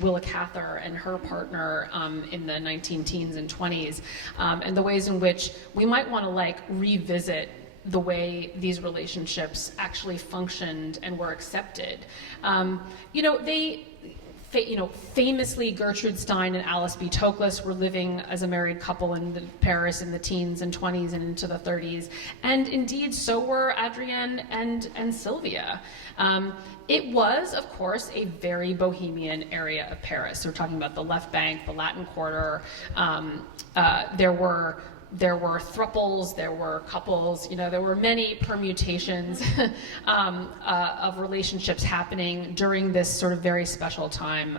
Willa Cather and her partner in the 19-teens and 20s, and the ways in which we might want to like revisit the way these relationships actually functioned and were accepted. Famously, Gertrude Stein and Alice B. Toklas were living as a married couple in Paris in the teens and 20s and into the 30s. And indeed, so were Adrienne and Sylvia. It was, of course, a very bohemian area of Paris. So we're talking about the Left Bank, the Latin Quarter. There were thruples, there were couples, there were many permutations of relationships happening during this sort of very special time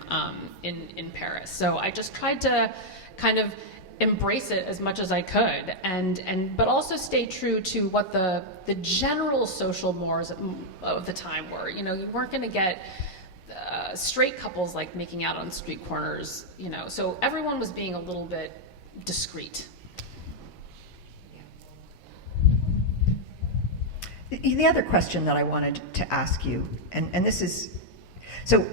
in Paris. So I just tried to kind of embrace it as much as I could, but also stay true to what the general social mores of the time were. You weren't going to get straight couples like making out on street corners, so everyone was being a little bit discreet. The other question that I wanted to ask you, and this is, so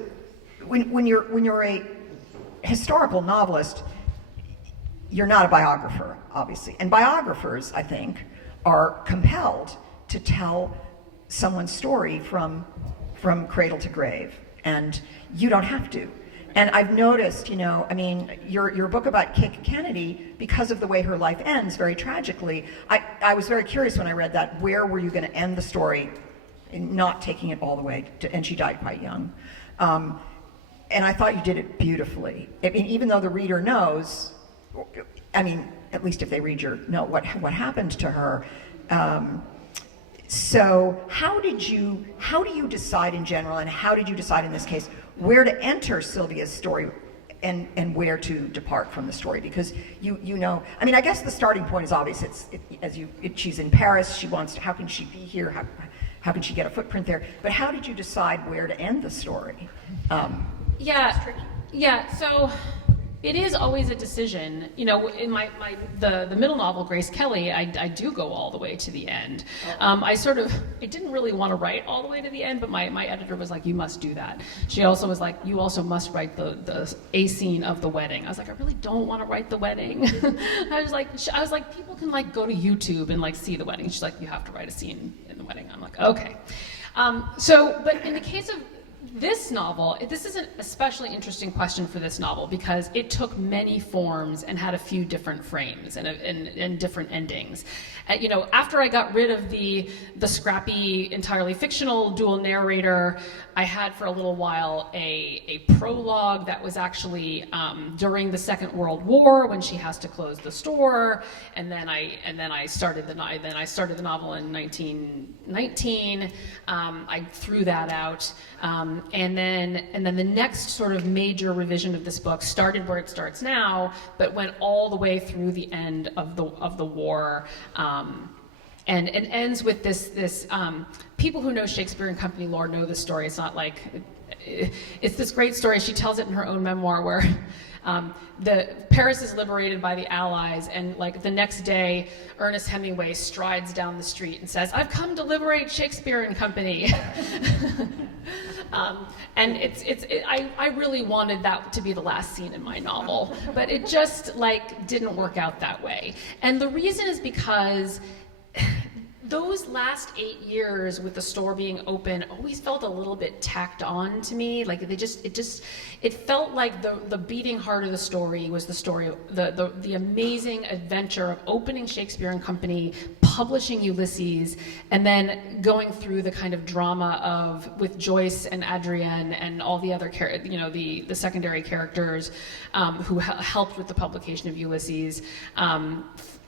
when you're a historical novelist, you're not a biographer, obviously. And biographers, I think, are compelled to tell someone's story from cradle to grave. And you don't have to. And I've noticed, your book about Kik Kennedy, because of the way her life ends very tragically, I was very curious when I read that, where were you going to end the story, not taking it all the way to, and she died quite young. And I thought you did it beautifully. I mean, even though the reader knows, at least if they read know what happened to her. So how do you decide in general, and how did you decide in this case, where to enter Sylvia's story and where to depart from the story? Because I guess the starting point is obvious. She's in Paris. She wants to. How can she be here? How can she get a footprint there? But how did you decide where to end the story? So it is always a decision. In the middle novel, Grace Kelly, I do go all the way to the end. I didn't really want to write all the way to the end, but my editor was like, you must do that. She also was like, you also must write the a scene of the wedding. I was like, I really don't want to write the wedding. I was like, people can like go to YouTube and like see the wedding. She's like, you have to write a scene in the wedding. I'm like, okay. But in the case of this novel, this is an especially interesting question for this novel because it took many forms and had a few different frames and different endings. After I got rid of the scrappy, entirely fictional dual narrator, I had for a little while a prologue that was actually during the Second World War when she has to close the store, and then I started the novel in 1919. I threw that out. And then the next sort of major revision of this book started where it starts now, but went all the way through the end of the war, and it ends with this. People who know Shakespeare and Company lore know this story. It's not like it's this great story. She tells it in her own memoir where. Paris is liberated by the Allies, and like the next day, Ernest Hemingway strides down the street and says, "I've come to liberate Shakespeare and Company." And I really wanted that to be the last scene in my novel, but it just didn't work out that way. And the reason is because those last 8 years with the store being open always felt a little bit tacked on to me. It felt like the beating heart of the story was the story of the amazing adventure of opening Shakespeare and Company, publishing Ulysses, and then going through the kind of drama with Joyce and Adrienne and all the other the secondary characters who helped with the publication of Ulysses.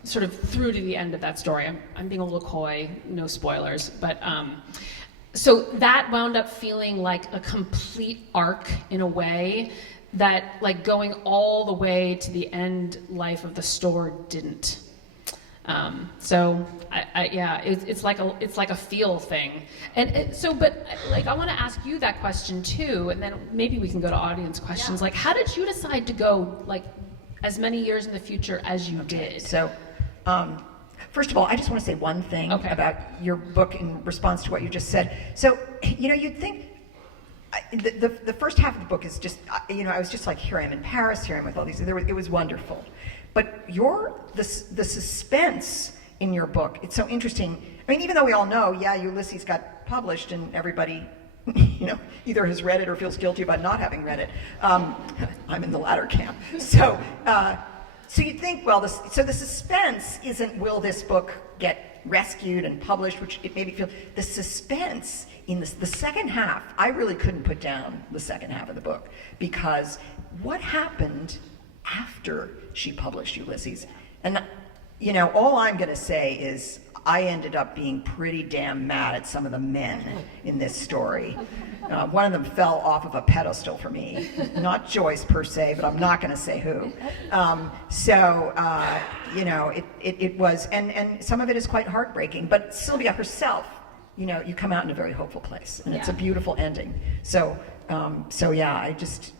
Sort of through to the end of that story. I'm being a little coy, no spoilers, but so that wound up feeling like a complete arc in a way that, like, going all the way to the end life of the store didn't. So it's like a feel thing, but I want to ask you that question too, and then maybe we can go to audience questions. Yeah. Like, how did you decide to go like as many years in the future as you did? So, first of all, I just want to say one thing about your book in response to what you just said. So, you'd think the first half of the book is just, I was just like, here I am in Paris, here I am with all these, it was wonderful. But the suspense in your book, it's so interesting. I mean, even though we all know, Ulysses got published and everybody, either has read it or feels guilty about not having read it. I'm in the latter camp. So you'd think, the suspense isn't, will this book get rescued and published, which it made me feel. The suspense in the second half, I really couldn't put down the second half of the book, because what happened after she published Ulysses? And, all I'm going to say is I ended up being pretty damn mad at some of the men in this story. One of them fell off of a pedestal for me. Not Joyce per se, but I'm not going to say who. It was, and some of it is quite heartbreaking, but Sylvia herself, you come out in a very hopeful place, and it's a beautiful ending. I just,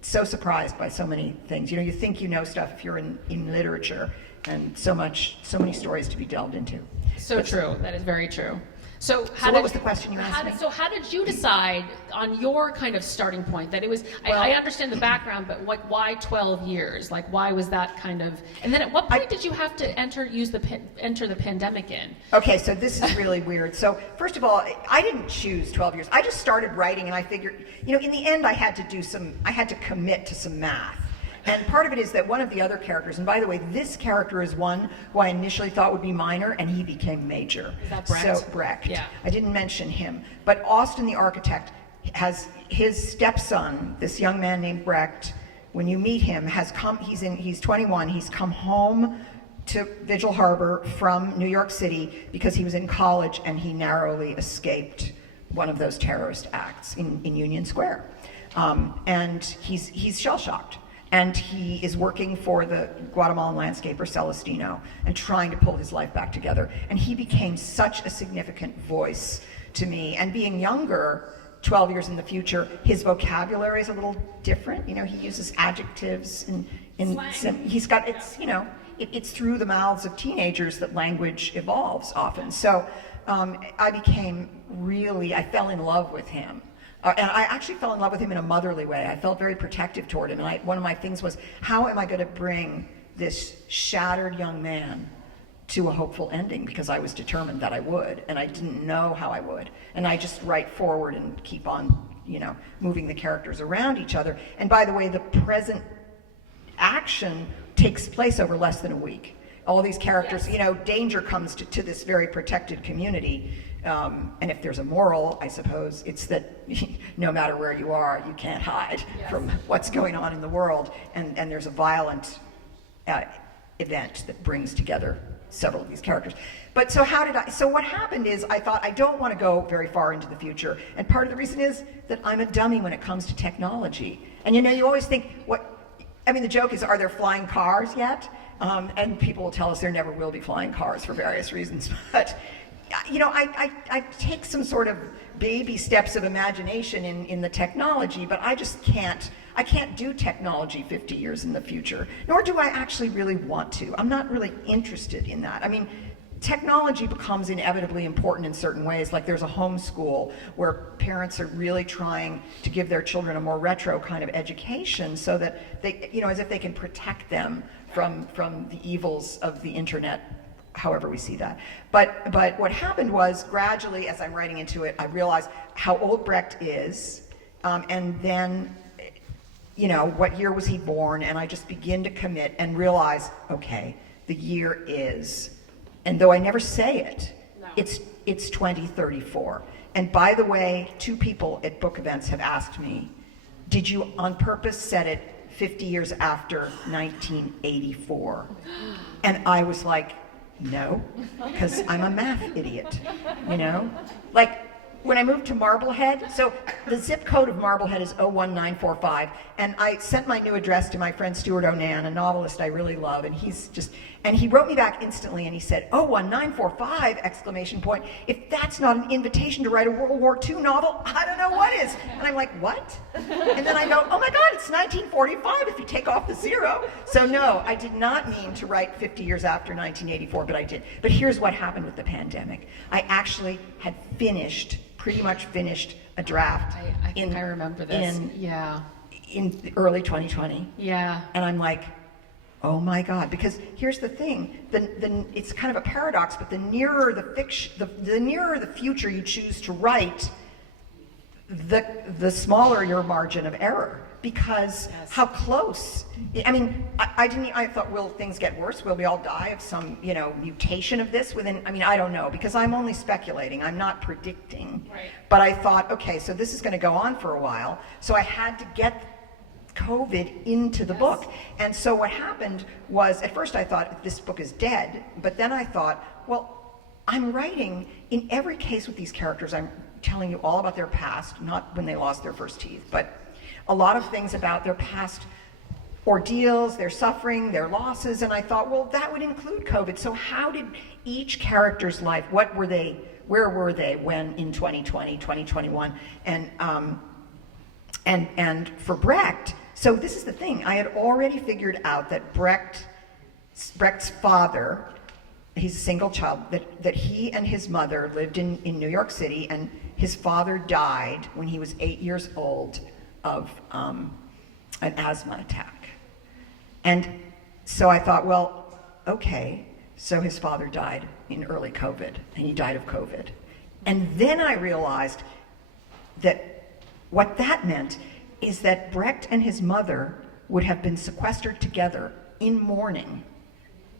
so surprised by so many things. You think stuff if you're in literature, and so many stories to be delved into. True. That is very true. So what was the question you asked me? So how did you decide on your kind of starting point that it was, I understand the background, but why 12 years? Like, why was that kind of, and then at what point did you have to enter the pandemic in? Okay, so this is really weird. So first of all, I didn't choose 12 years. I just started writing, and I figured, in the end I had to commit to some math. And part of it is that one of the other characters, and by the way, this character is one who I initially thought would be minor, and he became major. Is that Brecht? So Brecht. Yeah. I didn't mention him. But Austin, the architect, has his stepson, this young man named Brecht. When you meet him, he's 21. He's come home to Vigil Harbor from New York City because he was in college and he narrowly escaped one of those terrorist acts in Union Square. And he's shell-shocked. And he is working for the Guatemalan landscaper Celestino and trying to pull his life back together. And he became such a significant voice to me. And being younger, 12 years in the future, his vocabulary is a little different. He uses adjectives and he's got, it's through the mouths of teenagers that language evolves often. So I fell in love with him. And I actually fell in love with him in a motherly way. I felt very protective toward him. And one of my things was, how am I going to bring this shattered young man to a hopeful ending? Because I was determined that I would, and I didn't know how I would. And I just write forward and keep on, moving the characters around each other. And by the way, the present action takes place over less than a week. All these characters, danger comes to this very protected community. And if there's a moral, I suppose, it's that no matter where you are, you can't hide from what's going on in the world. And there's a violent event that brings together several of these characters. But so what happened is I thought, I don't want to go very far into the future. And part of the reason is that I'm a dummy when it comes to technology. And you always think, the joke is, are there flying cars yet? And people will tell us there never will be flying cars for various reasons. But I take some sort of baby steps of imagination in the technology, but I can't do technology 50 years in the future, nor do I actually really want to. I'm not really interested in that. Technology becomes inevitably important in certain ways, like there's a homeschool where parents are really trying to give their children a more retro kind of education so that they, as if they can protect them from the evils of the internet, however we see that. But what happened was, gradually, as I'm writing into it, I realized how old Brecht is, and then, what year was he born, and I just begin to commit and realize, okay, the year is, and though I never say it, it's 2034. And by the way, 2 people at book events have asked me, did you on purpose set it 50 years after 1984? And I was like, no, because I'm a math idiot, when I moved to Marblehead, so the zip code of Marblehead is 01945, and I sent my new address to my friend Stuart Onan, a novelist I really love, and he wrote me back instantly, and he said, 01945, exclamation point. If that's not an invitation to write a World War II novel, I don't know what is. And I'm like, what? And then I go, oh my God, it's 1945 if you take off the zero. So no, I did not mean to write 50 years after 1984, but I did. But here's what happened with the pandemic. I actually had pretty much finished a draft. I think I remember this. In early 2020. Yeah. And I'm like, oh my God, because here's the thing, it's kind of a paradox, but the nearer the fiction, the nearer the future you choose to write, the smaller your margin of error, because how close, I mean, I thought, will things get worse? Will we all die of some, mutation of this within, I don't know, because I'm only speculating, I'm not predicting. Right. But I thought, okay, so this is going to go on for a while, so I had to get COVID into the book. And so what happened was, at first I thought this book is dead, but then I thought, well, I'm writing, in every case with these characters, I'm telling you all about their past, not when they lost their first teeth, but a lot of things about their past ordeals, their suffering, their losses, and I thought, well, that would include COVID. So how did each character's life, where were they when in 2020, 2021, and for Brecht, so this is the thing, I had already figured out that Brecht's father, he's a single child, that he and his mother lived in New York City, and his father died when he was 8 years old of an asthma attack. And so I thought, well, okay, so his father died in early COVID, and he died of COVID. And then I realized that what that meant is that Brecht and his mother would have been sequestered together in mourning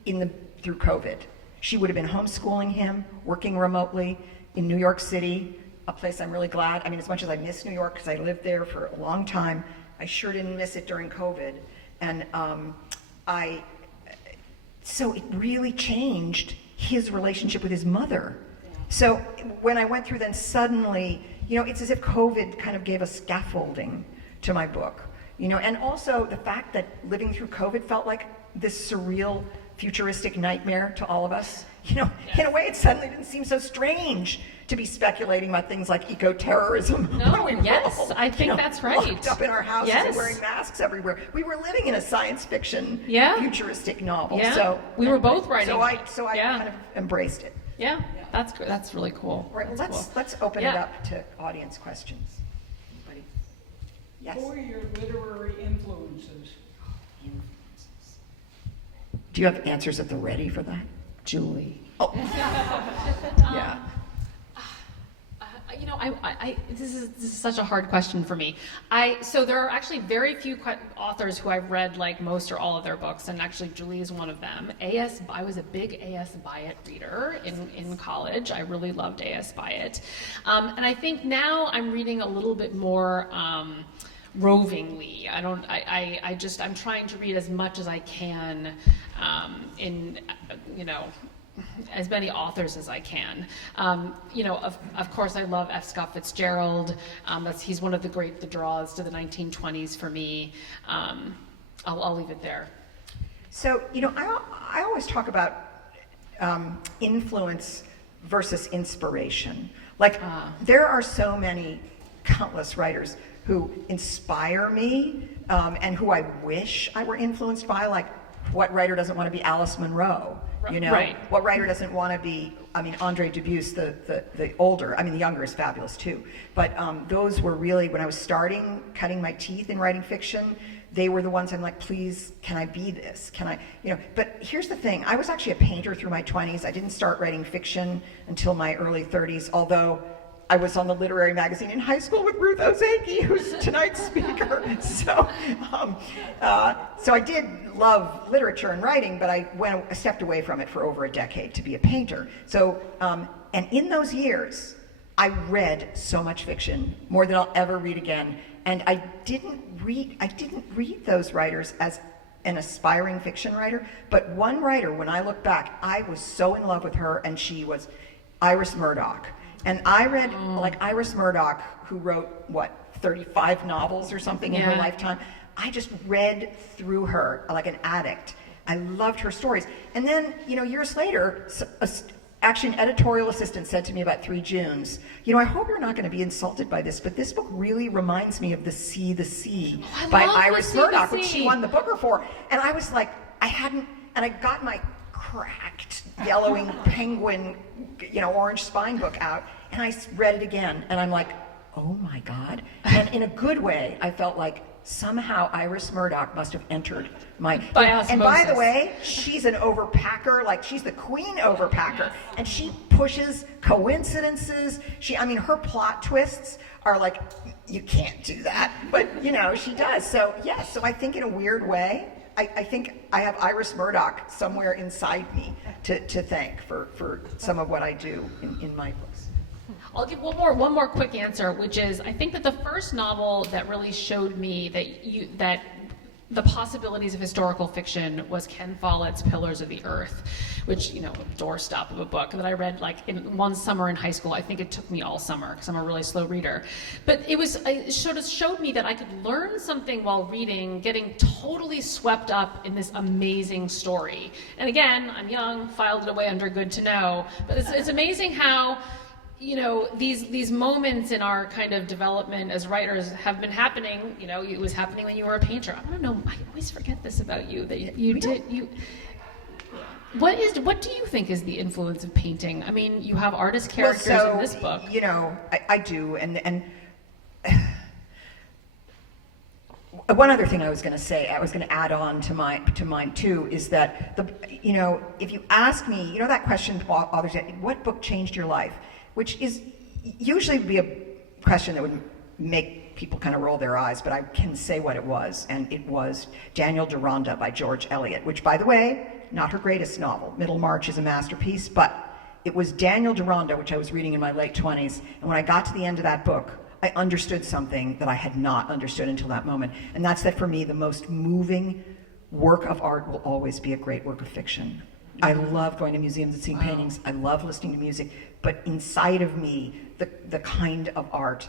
through COVID. She would have been homeschooling him, working remotely in New York City, a place I'm really glad. As much as I miss New York because I lived there for a long time, I sure didn't miss it during COVID. And so it really changed his relationship with his mother. So when I went through, then suddenly, it's as if COVID kind of gave a scaffolding to my book, and also the fact that living through COVID felt like this surreal, futuristic nightmare to all of us. In a way, it suddenly didn't seem so strange to be speculating about things like eco-terrorism. No, when we were yes, all, I think that's right. Locked up in our houses and Yes. wearing masks everywhere. We were living in a science fiction, futuristic novel. Yeah. So We were both writing. So I kind of embraced it. Yeah, that's good. That's really cool. Right, That's cool. let's open it up to audience questions. Anybody? Yes. Who are your literary influences? Do you have answers at the ready for that? Julie. Oh. Yeah. This is such a hard question for me. So there are actually very few authors who I've read like most or all of their books, and actually Julie is one of them. I was a big A.S. Byatt reader in college. I really loved A.S. Byatt, and I think now I'm reading a little bit more rovingly. I'm trying to read as much as I can in as many authors as I can. Of course, I love F. Scott Fitzgerald. He's one of the draws to the 1920s for me. I'll leave it there. So, I always talk about influence versus inspiration. Like, there are so many countless writers who inspire me and who I wish I were influenced by, like, what writer doesn't want to be Alice Munro? Right. What writer doesn't want to be, Andre Dubusse, the older, the younger is fabulous too. But those were really, when I was cutting my teeth in writing fiction, they were the ones I'm like, please, can I be this? Can I, but here's the thing, I was actually a painter through my 20s. I didn't start writing fiction until my early 30s, although I was on the literary magazine in high school with Ruth Ozeki, who's tonight's speaker. So I did love literature and writing, but I stepped away from it for over a decade to be a painter. So, and in those years, I read so much fiction, more than I'll ever read again. And I didn't read those writers as an aspiring fiction writer, but one writer, when I look back, I was so in love with her, and she was Iris Murdoch. And I read, like, Iris Murdoch, who wrote, 35 novels or something in her Yeah. lifetime. I just read through her like an addict. I loved her stories. And then, years later, actually an editorial assistant said to me about 3 Junes, I hope you're not going to be insulted by this, but this book really reminds me of The Sea by love Iris The Sea, Murdoch, The which Sea. she won the Booker for. And I was like, and I got my cracked, yellowing penguin, orange spine book out, and I read it again, and I'm like, oh my God. And in a good way, I felt like somehow Iris Murdoch must have entered my... By And by the osmosis. way, she's an overpacker, like she's the queen overpacker. And she pushes coincidences. Her plot twists are like, you can't do that. But, she does. So, yes, so I think in a weird way, I think I have Iris Murdoch somewhere inside me to thank for some of what I do in my books. I'll give one more quick answer, which is I think that the first novel that really showed me that the possibilities of historical fiction was Ken Follett's Pillars of the Earth, which, a doorstop of a book that I read like in one summer in high school. I think it took me all summer because I'm a really slow reader. But it showed me that I could learn something while reading, getting totally swept up in this amazing story. And again, I'm young, filed it away under good to know, but it's amazing how these moments in our kind of development as writers have been happening. It was happening when you were a painter. I want to know, I always forget this about you, that what do you think is the influence of painting? You have artist characters in this book. I do, and one other thing I was going to say, I was going to add on to mine too, is that if you ask me, that question authors say, what book changed your life? Which is usually would be a question that would make people kind of roll their eyes, but I can say what it was, and it was Daniel Deronda by George Eliot, which, by the way, not her greatest novel. Middlemarch is a masterpiece, but it was Daniel Deronda, which I was reading in my late 20s, and when I got to the end of that book, I understood something that I had not understood until that moment, and that's that for me, the most moving work of art will always be a great work of fiction. I love going to museums and seeing paintings. I love listening to music. But inside of me, the kind of art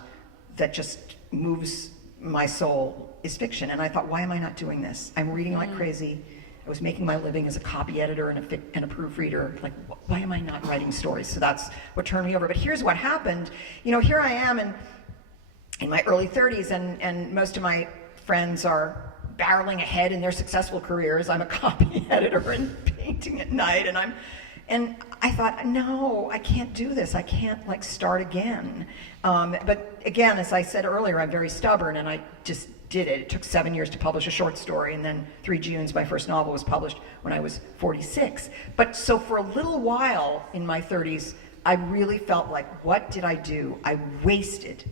that just moves my soul is fiction. And I thought, why am I not doing this? I'm reading like crazy. I was making my living as a copy editor and a proofreader. Like, why am I not writing stories? So that's what turned me over. But here's what happened. Here I am in my early 30s, and most of my friends are barreling ahead in their successful careers. I'm a copy editor and painting at night, and I thought, no, I can't do this. I can't start again. But again, as I said earlier, I'm very stubborn, and I just did it. It took 7 years to publish a short story, and then 3 Junes, my first novel, was published when I was 46. But so for a little while in my 30s, I really felt like, what did I do? I wasted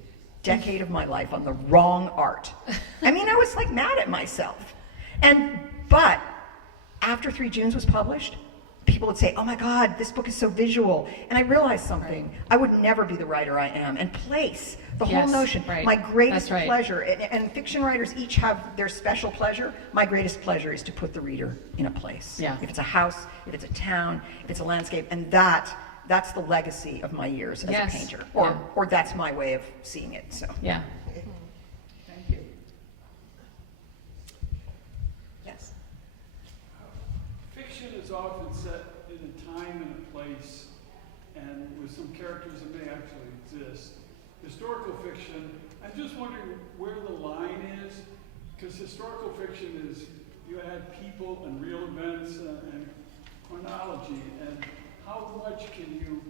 decade of my life on the wrong art. I was mad at myself. But after 3 Junes was published, people would say, oh my God, this book is so visual. And I realized something. I would never be the writer I am. And place, the whole notion, my greatest pleasure, and fiction writers each have their special pleasure. My greatest pleasure is to put the reader in a place. Yeah. If it's a house, if it's a town, if it's a landscape, and that's the legacy of my years as a painter, or that's my way of seeing it. So Yeah. thank you. Yes. Fiction is often set in a time and a place, and with some characters that may actually exist. Historical fiction, I'm just wondering where the line is, because historical fiction is, you add people and real events and chronology, and how much can you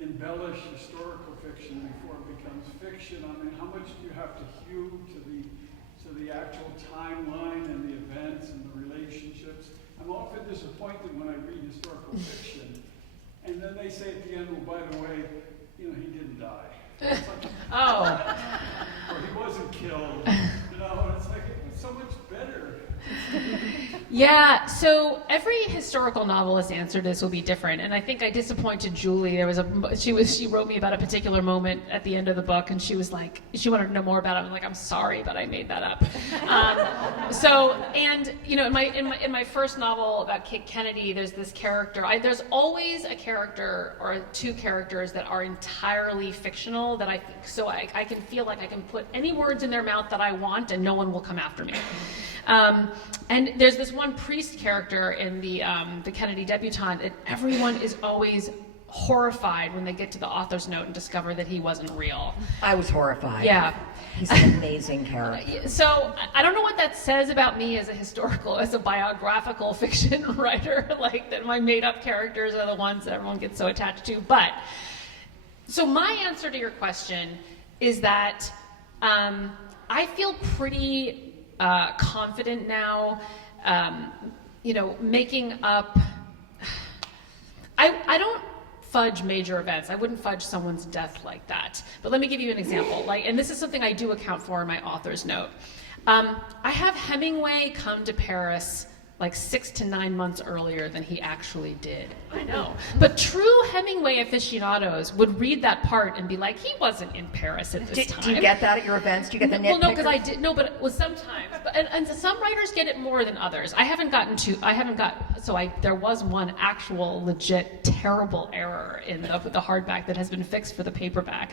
embellish historical fiction before it becomes fiction? How much do you have to hew to the actual timeline and the events and the relationships? I'm often disappointed when I read historical fiction, and then they say at the end, well, by the way, he didn't die. It's like, Oh. or he wasn't killed. And it's like, it was so much better. Yeah, so every historical novelist's answer to this will be different, and I think I disappointed Julie. She wrote me about a particular moment at the end of the book, and she was like, she wanted to know more about it. I'm like, I'm sorry, but I made that up. In my first novel about Kate Kennedy, there's this character. There's always a character or two characters that are entirely fictional that I can feel like I can put any words in their mouth that I want, and no one will come after me. And there's this one priest character in the Kennedy debutante, and everyone is always horrified when they get to the author's note and discover that he wasn't real. I was horrified. Yeah. He's an amazing character. So I don't know what that says about me as a biographical fiction writer, like that my made-up characters are the ones that everyone gets so attached to. But, so my answer to your question is that I feel pretty confident now, making up. I don't fudge major events. I wouldn't fudge someone's death like that. But let me give you an example. And this is something I do account for in my author's note. I have Hemingway come to Paris like 6 to 9 months earlier than he actually did. I know. But true Hemingway aficionados would read that part and be like, he wasn't in Paris at this time. Do you get that at your events? Do you get the nitpickers? Well, no, because I did. No, but it was sometimes. And some writers get it more than others. There was one actual, legit, terrible error in the hardback that has been fixed for the paperback.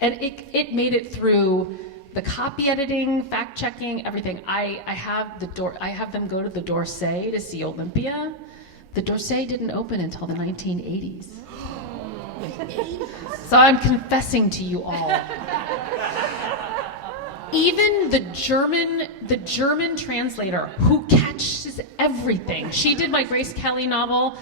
And it made it through the copy editing, fact checking, everything. I have them go to the D'Orsay to see Olympia. The D'Orsay didn't open until the 1980s. So I'm confessing to you all. Even the German translator who catches everything. She did my Grace Kelly novel.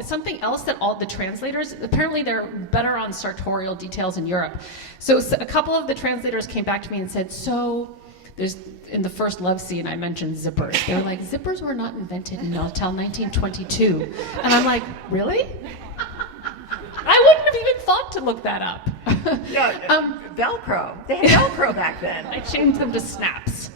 Something else that all the translators, apparently they're better on sartorial details in Europe. So a couple of the translators came back to me and said, so there's, in the first love scene I mentioned zippers. They were like, zippers were not invented until 1922. And I'm like, really? I wouldn't have even thought to look that up. Yeah, Velcro. They had Velcro back then. I changed them to snaps.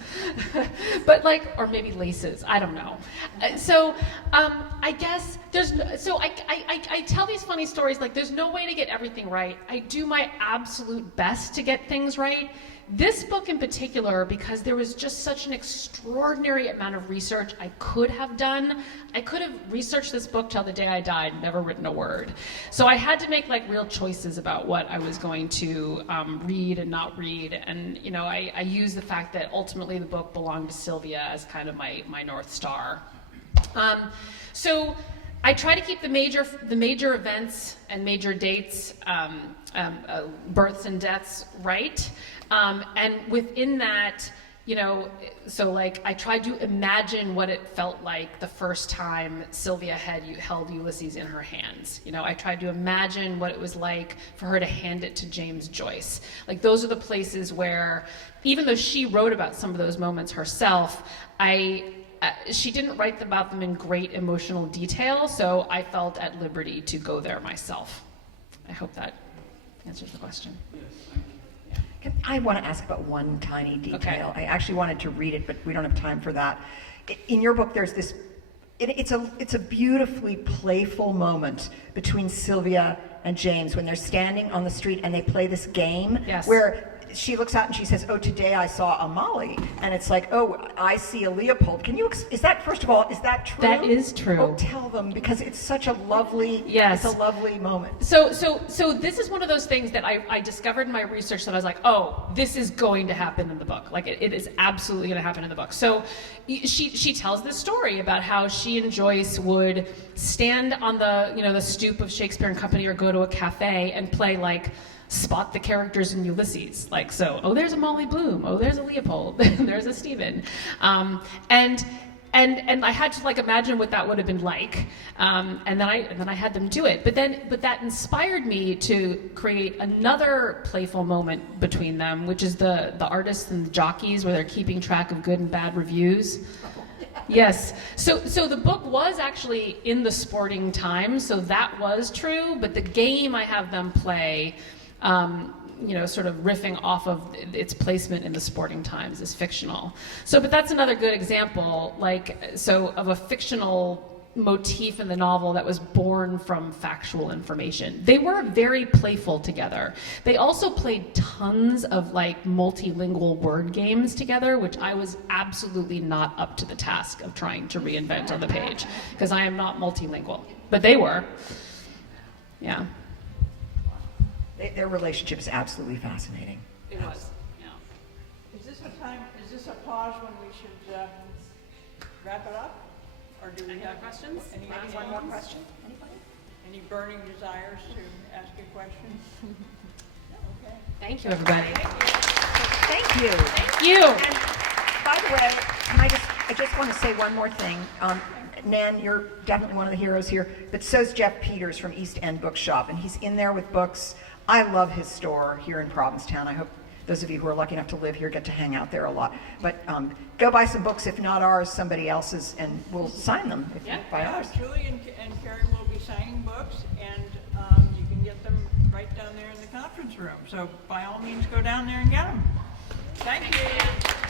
But or maybe laces, I don't know. I guess I tell these funny stories, there's no way to get everything right. I do my absolute best to get things right. This book in particular, because there was just such an extraordinary amount of research I could have done. I could have researched this book till the day I died, never written a word. So I had to make real choices about what I was going to read and not read. And I use the fact that ultimately the book belonged to Sylvia as kind of my North Star. So I try to keep the major events and major dates, births and deaths right. And within that, I tried to imagine what it felt like the first time Sylvia held Ulysses in her hands. I tried to imagine what it was like for her to hand it to James Joyce. Those are the places where, even though she wrote about some of those moments herself, she didn't write about them in great emotional detail, so I felt at liberty to go there myself. I hope that answers the question. Yes, thank you. I want to ask about one tiny detail. Okay. I actually wanted to read it, but we don't have time for that. In your book, there's this, it's a beautifully playful moment between Sylvia and James when they're standing on the street and they play this game. Yes. Where she looks out and she says, oh, today I saw a Molly. And it's like, oh, I see a Leopold. First of all, is that true? That is true. Oh, tell them, because it's such a lovely, Yes. it's a lovely moment. So this is one of those things that I discovered in my research that I was like, oh, this is going to happen in the book. It is absolutely going to happen in the book. So she tells this story about how she and Joyce would stand on the stoop of Shakespeare and Company or go to a cafe and play spot the characters in Ulysses. Oh, there's a Molly Bloom. Oh, there's a Leopold. There's a Stephen. And I had to imagine what that would have been like. And then I had them do it. But that inspired me to create another playful moment between them, which is the artists and the jockeys, where they're keeping track of good and bad reviews. Yes. So the book was actually in the Sporting Times, so that was true. But the game I have them play sort of riffing off of its placement in the Sporting Times is fictional. So, but that's another good example, of a fictional motif in the novel that was born from factual information. They were very playful together. They also played tons of multilingual word games together, which I was absolutely not up to the task of trying to reinvent on the page, because I am not multilingual, but they were. Yeah. Their relationship is absolutely fascinating. It was. Yeah. Is this a pause when we should wrap it up? Or do we Any have other questions? Any One more question? Anybody? Any burning desires to ask a question? Okay. Thank you, everybody. Thank you. Thank you. And by the way, I just want to say one more thing. Nan, you're definitely one of the heroes here, but so's Jeff Peters from East End Bookshop, and he's in there with books. I love his store here in Provincetown. I hope those of you who are lucky enough to live here get to hang out there a lot. But go buy some books, if not ours, somebody else's, and we'll sign them if you buy ours. Julie and Kerri will be signing books, and you can get them right down there in the conference room. So by all means, go down there and get them. Thank you.